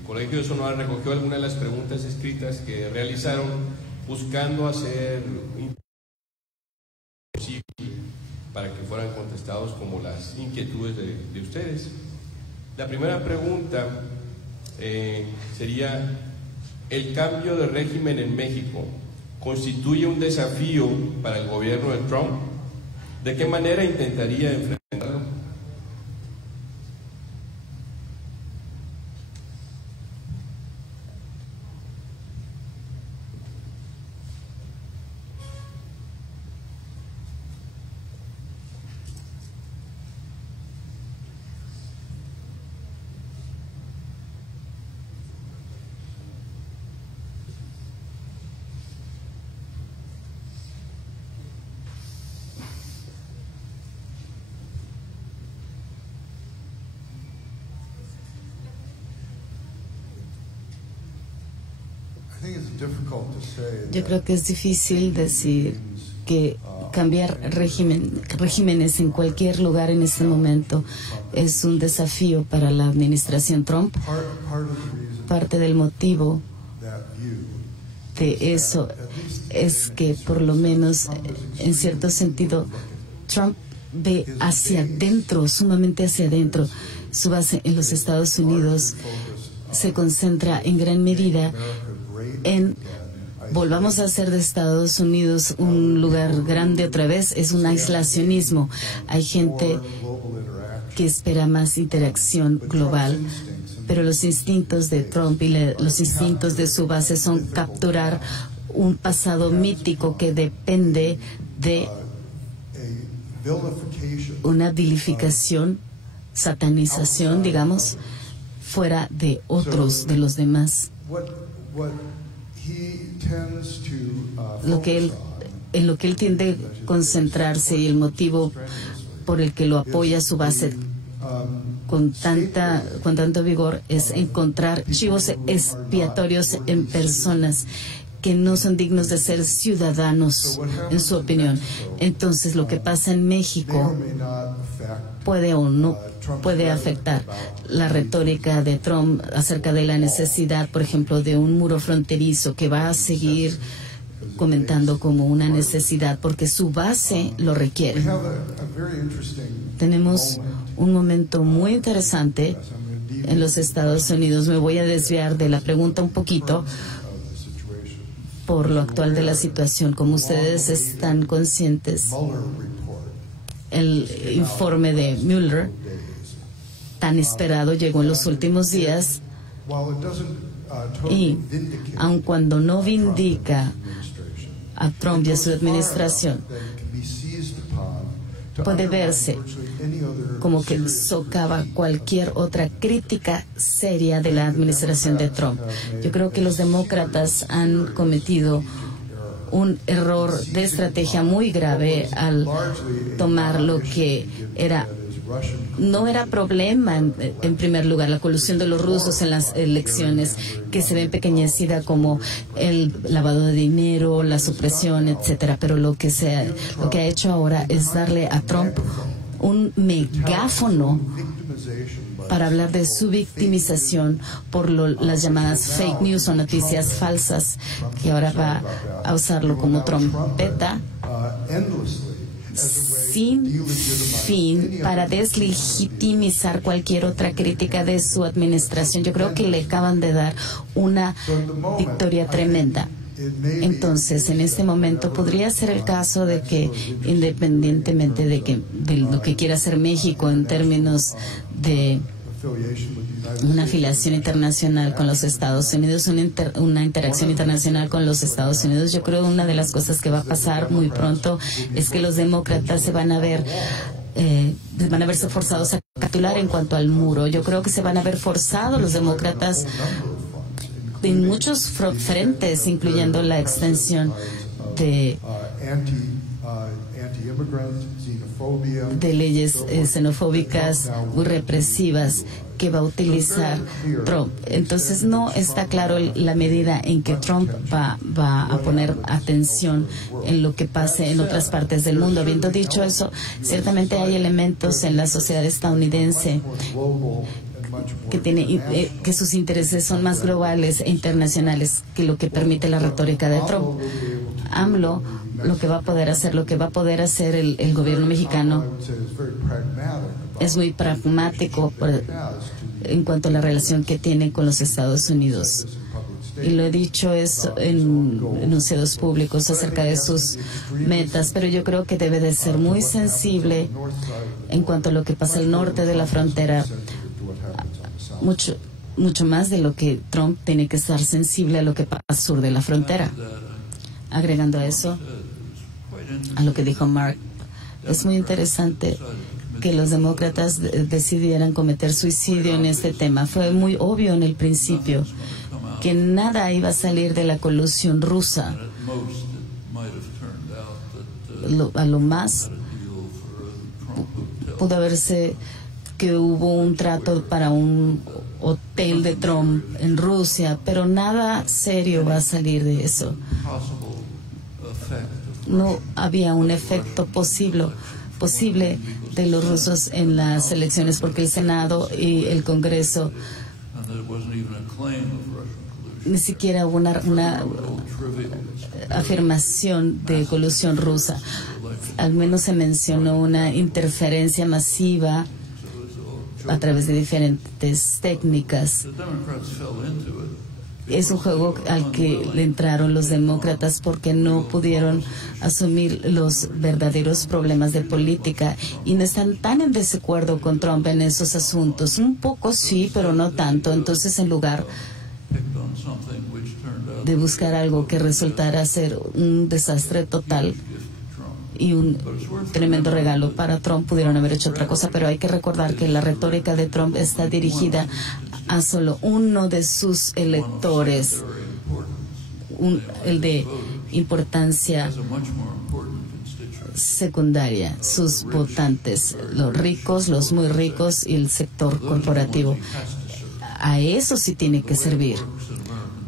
Colegio de Sonora recogió algunas de las preguntas escritas que realizaron buscando hacer posible para que fueran contestados como las inquietudes de ustedes. La primera pregunta sería: ¿el cambio de régimen en México constituye un desafío para el gobierno de Trump? ¿De qué manera intentaría enfrentarlo? Yo creo que es difícil decir que cambiar regímenes en cualquier lugar en este momento es un desafío para la administración Trump. Parte del motivo de eso es que, por lo menos en cierto sentido, Trump ve hacia adentro, sumamente hacia adentro. Su base en los Estados Unidos se concentra en gran medida en volvamos a hacer de Estados Unidos un lugar grande otra vez. Es un aislacionismo. Hay gente que espera más interacción global, pero los instintos de Trump y los instintos de su base son capturar un pasado mítico que depende de una vilificación, satanización, digamos, fuera de otros, de los demás. En lo que él tiende a concentrarse y el motivo por el que lo apoya su base con tanto vigor es encontrar chivos expiatorios en personas que no son dignos de ser ciudadanos, en su opinión. Entonces, lo que pasa en México puede o no puede afectar la retórica de Trump acerca de la necesidad, por ejemplo, de un muro fronterizo que va a seguir comentando como una necesidad porque su base lo requiere. Tenemos un momento muy interesante en los Estados Unidos. Me voy a desviar de la pregunta un poquito por lo actual de la situación. Como ustedes están conscientes, el informe de Mueller, tan esperado, llegó en los últimos días y, aun cuando no vindica a Trump y a su administración, puede verse como que socava cualquier otra crítica seria de la administración de Trump. Yo creo que los demócratas han cometido un error de estrategia muy grave al tomar lo que no era problema en primer lugar, la colusión de los rusos en las elecciones, que se ve empequeñecida como el lavado de dinero, la supresión, etcétera. Pero lo que ha hecho ahora es darle a Trump un megáfono para hablar de su victimización por las llamadas fake news o noticias falsas, que ahora va a usarlo como trompeta sin fin para deslegitimizar cualquier otra crítica de su administración. Yo creo que le acaban de dar una victoria tremenda. Entonces, en este momento podría ser el caso de que, independientemente de lo que quiera hacer México en términos de una afiliación internacional con los Estados Unidos, una interacción internacional con los Estados Unidos, yo creo que una de las cosas que va a pasar muy pronto es que los demócratas van a verse forzados a capitular en cuanto al muro. Yo creo que se van a ver forzados los demócratas en muchos frentes, incluyendo la extensión de leyes xenofóbicas muy represivas que va a utilizar Trump. Entonces no está claro la medida en que Trump va a poner atención en lo que pase en otras partes del mundo. Habiendo dicho eso, ciertamente hay elementos en la sociedad estadounidense que sus intereses son más globales e internacionales que lo que permite la retórica de Trump. AMLO, lo que va a poder hacer el gobierno mexicano es muy pragmático en cuanto a la relación que tiene con los Estados Unidos. Y lo he dicho eso en enunciados públicos acerca de sus metas, pero yo creo que debe de ser muy sensible en cuanto a lo que pasa al norte de la frontera, mucho más de lo que Trump tiene que estar sensible a lo que pasa al sur de la frontera. Agregando a eso, a lo que dijo Mark, es muy interesante que los demócratas decidieran cometer suicidio en este tema. Fue muy obvio en el principio que nada iba a salir de la colusión rusa. A lo más pudo haberse que hubo un trato para un hotel de Trump en Rusia, pero nada serio va a salir de eso. No había un efecto posible de los rusos en las elecciones, porque el Senado y el Congreso ni siquiera hubo una afirmación de colusión rusa. Al menos se mencionó una interferencia masiva a través de diferentes técnicas. Es un juego al que le entraron los demócratas porque no pudieron asumir los verdaderos problemas de política y no están tan en desacuerdo con Trump en esos asuntos. Un poco sí, pero no tanto. Entonces, en lugar de buscar algo que resultara ser un desastre total y un tremendo regalo para Trump, pudieron haber hecho otra cosa, pero hay que recordar que la retórica de Trump está dirigida a solo uno de sus electores, el de importancia secundaria, sus votantes, los ricos, los muy ricos y el sector corporativo. A eso sí tiene que servir.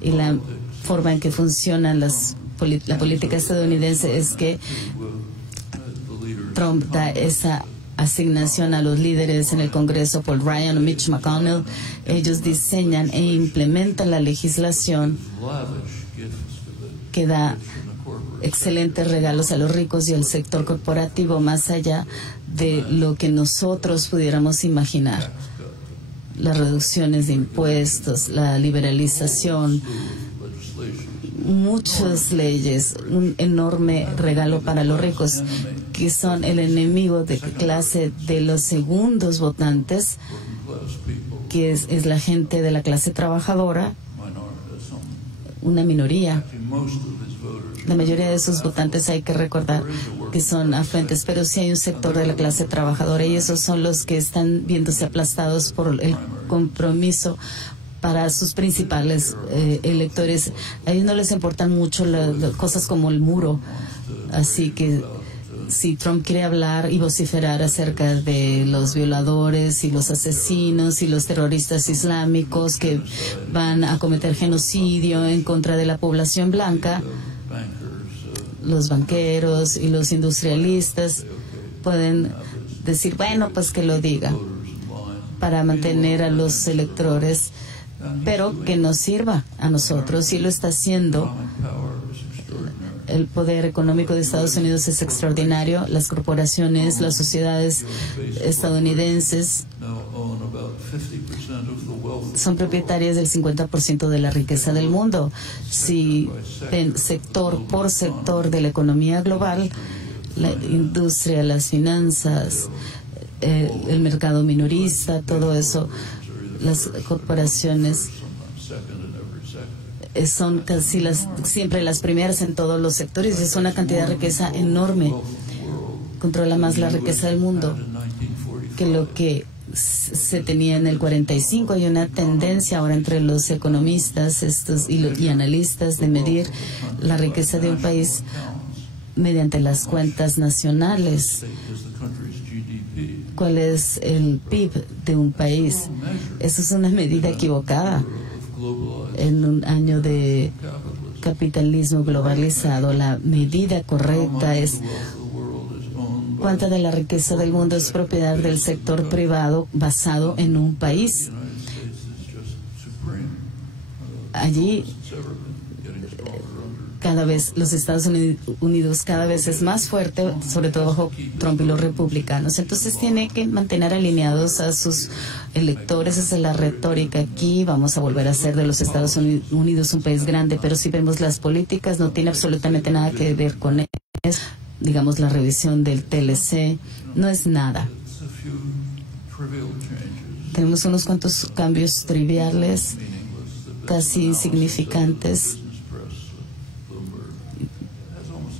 Y la forma en que funciona la política estadounidense es que Trump da esa asignación a los líderes en el Congreso, Paul Ryan o Mitch McConnell. Ellos diseñan e implementan la legislación que da excelentes regalos a los ricos y al sector corporativo, más allá de lo que nosotros pudiéramos imaginar. Las reducciones de impuestos, la liberalización, muchas leyes, un enorme regalo para los ricos, que son el enemigo de clase de los segundos votantes, que es la gente de la clase trabajadora, una minoría. La mayoría de sus votantes hay que recordar que son afluentes, pero sí hay un sector de la clase trabajadora y esos son los que están viéndose aplastados por el compromiso para sus principales electores. A ellos no les importan mucho las cosas como el muro, así que si Trump quiere hablar y vociferar acerca de los violadores y los asesinos y los terroristas islámicos que van a cometer genocidio en contra de la población blanca, los banqueros y los industrialistas pueden decir, bueno, pues que lo diga, para mantener a los electores, pero que nos sirva a nosotros, y lo está haciendo. El poder económico de Estados Unidos es extraordinario. Las corporaciones, las sociedades estadounidenses son propietarias del 50% de la riqueza del mundo. Si ven sector por sector de la economía global, la industria, las finanzas, el mercado minorista, todo eso, las corporaciones son casi siempre las primeras en todos los sectores, y es una cantidad de riqueza enorme. Controla más la riqueza del mundo que lo que se tenía en el 45. Hay una tendencia ahora entre los economistas y analistas de medir la riqueza de un país mediante las cuentas nacionales. ¿Cuál es el PIB de un país? Eso es una medida equivocada. En un año de capitalismo globalizado, la medida correcta es cuánta de la riqueza del mundo es propiedad del sector privado basado en un país. Allí cada vez los Estados Unidos cada vez es más fuerte, sobre todo bajo Trump y los republicanos. Entonces tiene que mantener alineados a sus electores. Esa es la retórica aquí. Vamos a volver a ser de los Estados Unidos un país grande, pero si vemos las políticas no tiene absolutamente nada que ver con eso. Digamos, la revisión del TLC no es nada. Tenemos unos cuantos cambios triviales, casi insignificantes,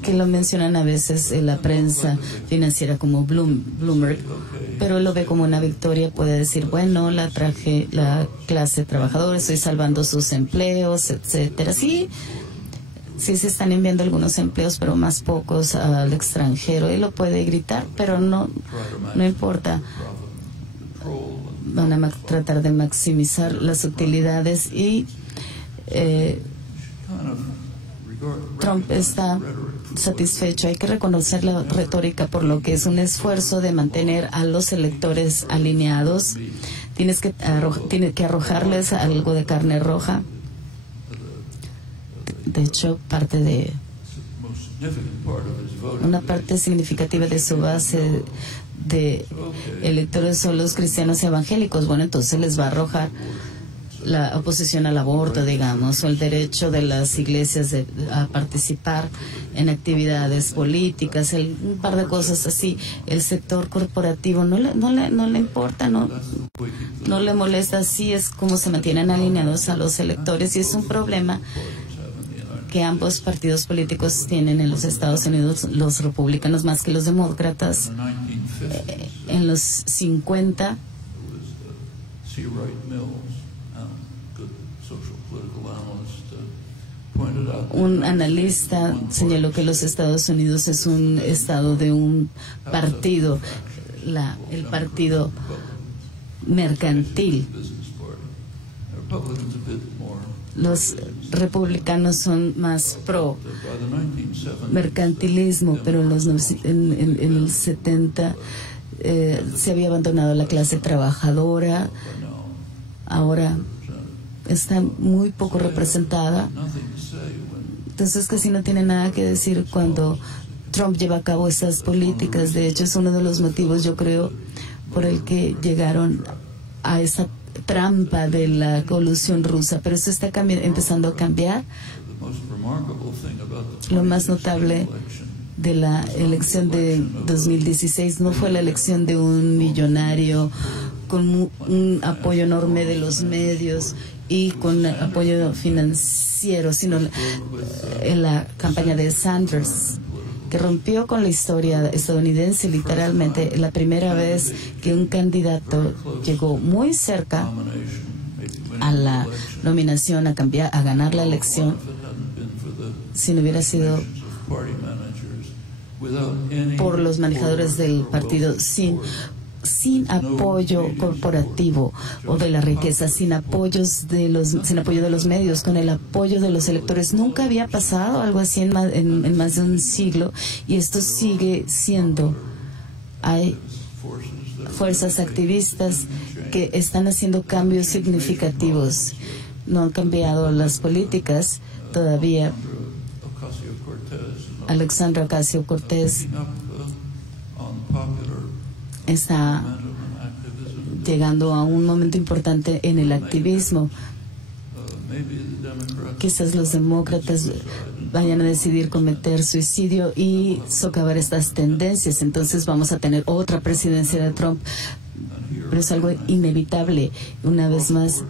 que lo mencionan a veces en la prensa financiera como Bloomberg, pero lo ve como una victoria. Puede decir, bueno, la clase trabajadora, estoy salvando sus empleos, etcétera. Sí, se están enviando algunos empleos, pero más pocos al extranjero. Él lo puede gritar, pero no importa. Van a tratar de maximizar las utilidades y Trump está satisfecho. Hay que reconocer la retórica por lo que es un esfuerzo de mantener a los electores alineados. Tiene que arrojarles algo de carne roja. De hecho, una parte significativa de su base de electores son los cristianos evangélicos. Bueno, entonces les va a arrojar la oposición al aborto, digamos, o el derecho de las iglesias a participar en actividades políticas, un par de cosas así. El sector corporativo no le importa, no le molesta. Así es como se mantienen alineados a los electores, y es un problema que ambos partidos políticos tienen en los Estados Unidos, los republicanos más que los demócratas. En los 50, un analista señaló que los Estados Unidos es un estado de un partido, el partido mercantil. Los republicanos son más pro mercantilismo, pero en el 70 se había abandonado la clase trabajadora. Ahora está muy poco representada. Entonces casi no tiene nada que decir cuando Trump lleva a cabo estas políticas. De hecho, es uno de los motivos, yo creo, por el que llegaron a esa trampa de la colusión rusa. Pero esto está empezando a cambiar. Lo más notable de la elección de 2016 no fue la elección de un millonario con un apoyo enorme de los medios y con apoyo financiero, sino en la campaña de Sanders, que rompió con la historia estadounidense. Literalmente, la primera vez que un candidato llegó muy cerca a la nominación, a ganar la elección, si no hubiera sido por los manejadores del partido, sin apoyo corporativo o de la riqueza, sin apoyo de los medios, con el apoyo de los electores. Nunca había pasado algo así en más de un siglo, y esto sigue siendo. Hay fuerzas activistas que están haciendo cambios significativos. No han cambiado las políticas todavía. Alexandria Ocasio-Cortez está llegando a un momento importante en el activismo. Quizás los demócratas vayan a decidir cometer suicidio y socavar estas tendencias. Entonces vamos a tener otra presidencia de Trump. Pero es algo inevitable. Una vez más,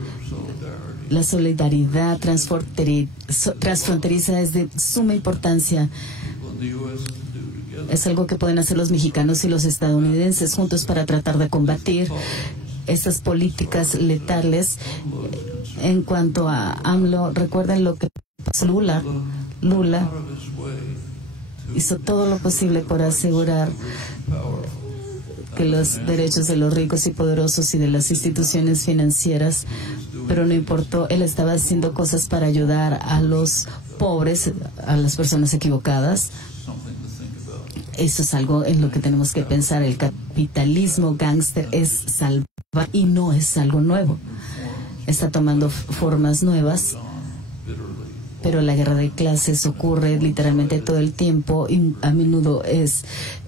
la solidaridad transfronteriza es de suma importancia. Es algo que pueden hacer los mexicanos y los estadounidenses juntos para tratar de combatir estas políticas letales. En cuanto a AMLO, recuerden lo que pasó. Lula hizo todo lo posible por asegurar que los derechos de los ricos y poderosos y de las instituciones financieras, pero no importó, él estaba haciendo cosas para ayudar a los pobres, a las personas equivocadas. Eso es algo en lo que tenemos que pensar. El capitalismo gángster es salvaje y no es algo nuevo. Está tomando formas nuevas, pero la guerra de clases ocurre literalmente todo el tiempo y a menudo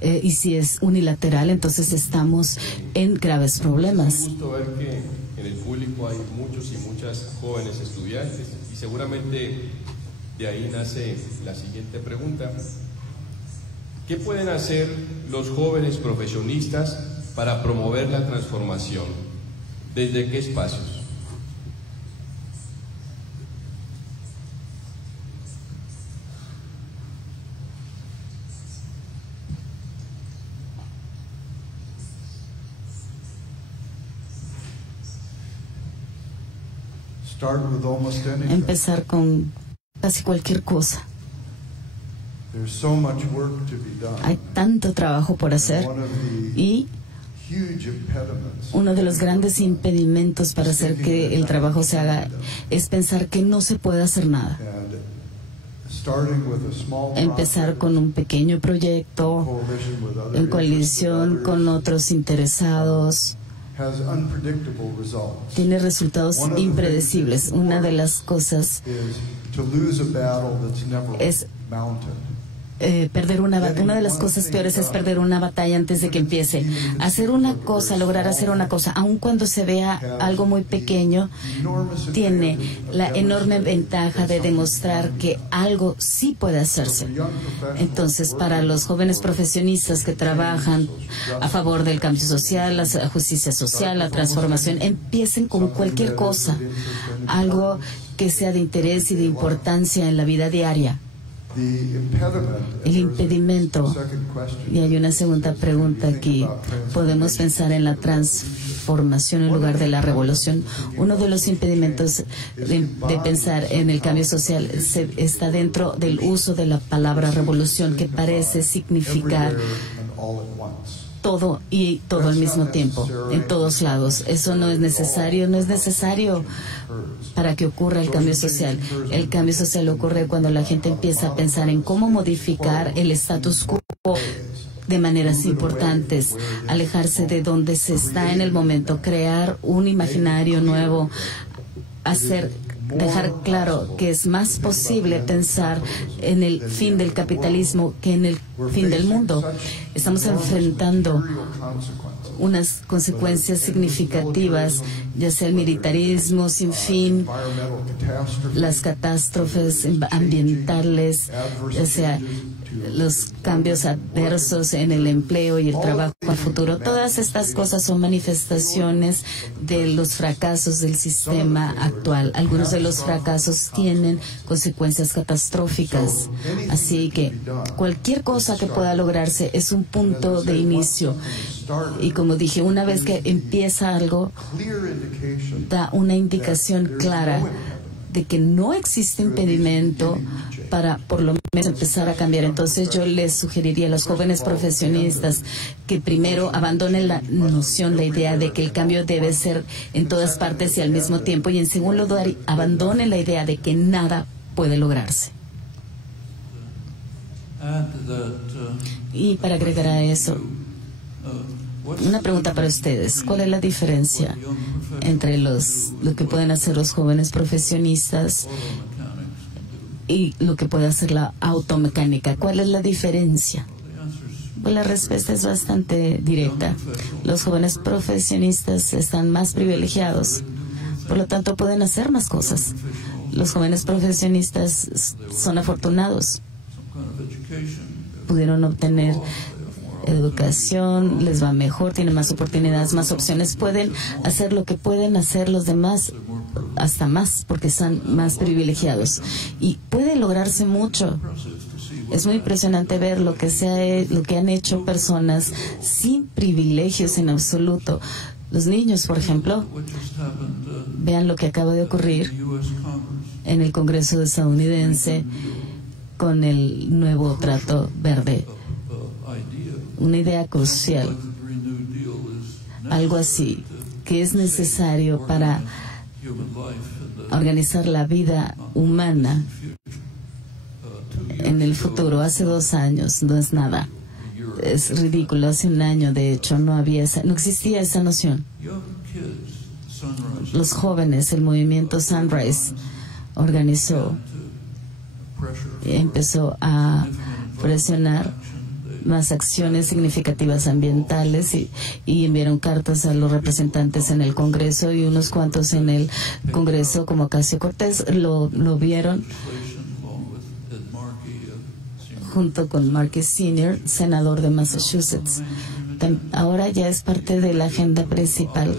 y si es unilateral, entonces estamos en graves problemas. Es un gusto ver que en el público hay muchos y muchas jóvenes estudiantes, y seguramente de ahí nace la siguiente pregunta. ¿Qué pueden hacer los jóvenes profesionistas para promover la transformación? ¿Desde qué espacios? Empezar con casi cualquier cosa. Hay tanto trabajo por hacer, y uno de los grandes impedimentos para hacer que el trabajo se haga es pensar que no se puede hacer nada. Empezar con un pequeño proyecto en coalición con otros interesados tiene resultados impredecibles. Una de las cosas es perder una de las cosas peores es perder una batalla antes de que empiece. Hacer una cosa, lograr hacer una cosa, aun cuando se vea algo muy pequeño, tiene la enorme ventaja de demostrar que algo sí puede hacerse. Entonces, para los jóvenes profesionistas que trabajan a favor del cambio social, la justicia social, la transformación, empiecen con cualquier cosa, algo que sea de interés y de importancia en la vida diaria. El impedimento, y hay una segunda pregunta aquí, podemos pensar en la transformación en lugar de la revolución. Uno de los impedimentos de pensar en el cambio social está dentro del uso de la palabra revolución, que parece significar todo y todo al mismo tiempo, en todos lados. Eso no es necesario, no es necesario para que ocurra el cambio social. El cambio social ocurre cuando la gente empieza a pensar en cómo modificar el status quo de maneras importantes, alejarse de donde se está en el momento, crear un imaginario nuevo, dejar claro que es más posible pensar en el fin del capitalismo que en el fin del mundo. Estamos enfrentando unas consecuencias significativas, ya sea el militarismo sin fin, las catástrofes ambientales, ya sea los cambios adversos en el empleo y el trabajo al futuro. Todas estas cosas son manifestaciones de los fracasos del sistema actual. Algunos de los fracasos tienen consecuencias catastróficas. Así que cualquier cosa que pueda lograrse es un punto de inicio. Y como dije, una vez que empieza algo, da una indicación clara de que no existe impedimento para por lo menos empezar a cambiar. Entonces yo les sugeriría a los jóvenes profesionistas que primero abandonen la noción, la idea de que el cambio debe ser en todas partes y al mismo tiempo, y en segundo lugar abandonen la idea de que nada puede lograrse. Y para agregar a eso, una pregunta para ustedes. ¿Cuál es la diferencia entre lo que pueden hacer los jóvenes profesionistas y lo que puede hacer la automecánica? ¿Cuál es la diferencia? Pues la respuesta es bastante directa. Los jóvenes profesionistas están más privilegiados, por lo tanto pueden hacer más cosas. Los jóvenes profesionistas son afortunados. Pudieron obtener educación, les va mejor, tienen más oportunidades, más opciones, pueden hacer lo que pueden hacer los demás, hasta más, porque están más privilegiados. Y puede lograrse mucho. Es muy impresionante ver lo que han hecho personas sin privilegios en absoluto. Los niños, por ejemplo, vean lo que acaba de ocurrir en el Congreso estadounidense con el nuevo trato verde. Una idea crucial, algo así, que es necesario para organizar la vida humana en el futuro. Hace 2 años no es nada, es ridículo. Hace 1 año, de hecho, no existía esa noción. Los jóvenes, el movimiento Sunrise organizó y empezó a presionar más acciones significativas ambientales y enviaron cartas a los representantes en el Congreso, y unos cuantos en el Congreso, como Ocasio-Cortez, lo vieron junto con Markey Sr., senador de Massachusetts. Ahora ya es parte de la agenda principal.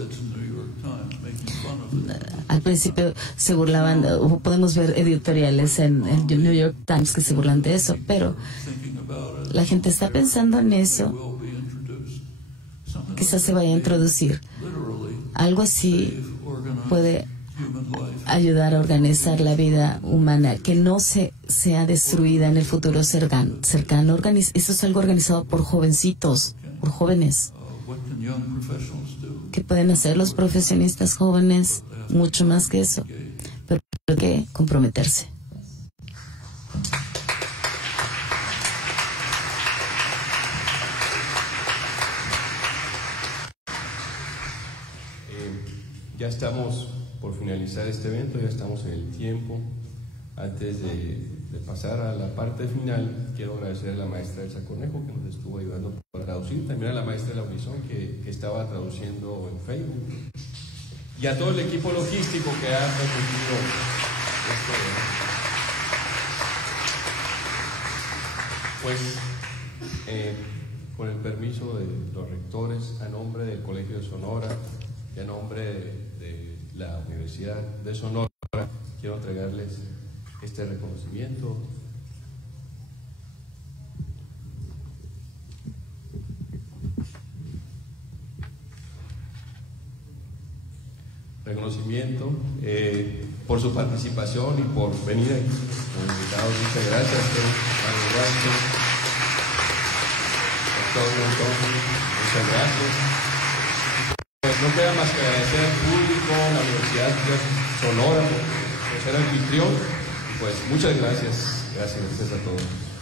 Al principio se burlaban, podemos ver editoriales en el New York Times que se burlan de eso, pero la gente está pensando en eso. Quizás se vaya a introducir. Algo así puede ayudar a organizar la vida humana, que no sea destruida en el futuro cercano. Eso es algo organizado por jovencitos, por jóvenes. ¿Qué pueden hacer los profesionistas jóvenes? Mucho más que eso, pero hay que comprometerse. Ya estamos por finalizar este evento, ya estamos en el tiempo. Antes de pasar a la parte final, quiero agradecer a la maestra Elsa Cornejo, que nos estuvo ayudando para traducir, también a la maestra de la Unison, que estaba traduciendo en Facebook, y a todo el equipo logístico que ha transmitido este evento. Pues, con el permiso de los rectores, a nombre del Colegio de Sonora y a nombre de la Universidad de Sonora, quiero entregarles este reconocimiento. Reconocimiento por su participación y por venir aquí como invitados. Muchas gracias. Doctor Muchas gracias. Pues no queda más que agradecer al público, a la Universidad de Sonora por ser anfitrión. Pues muchas gracias. Gracias a todos.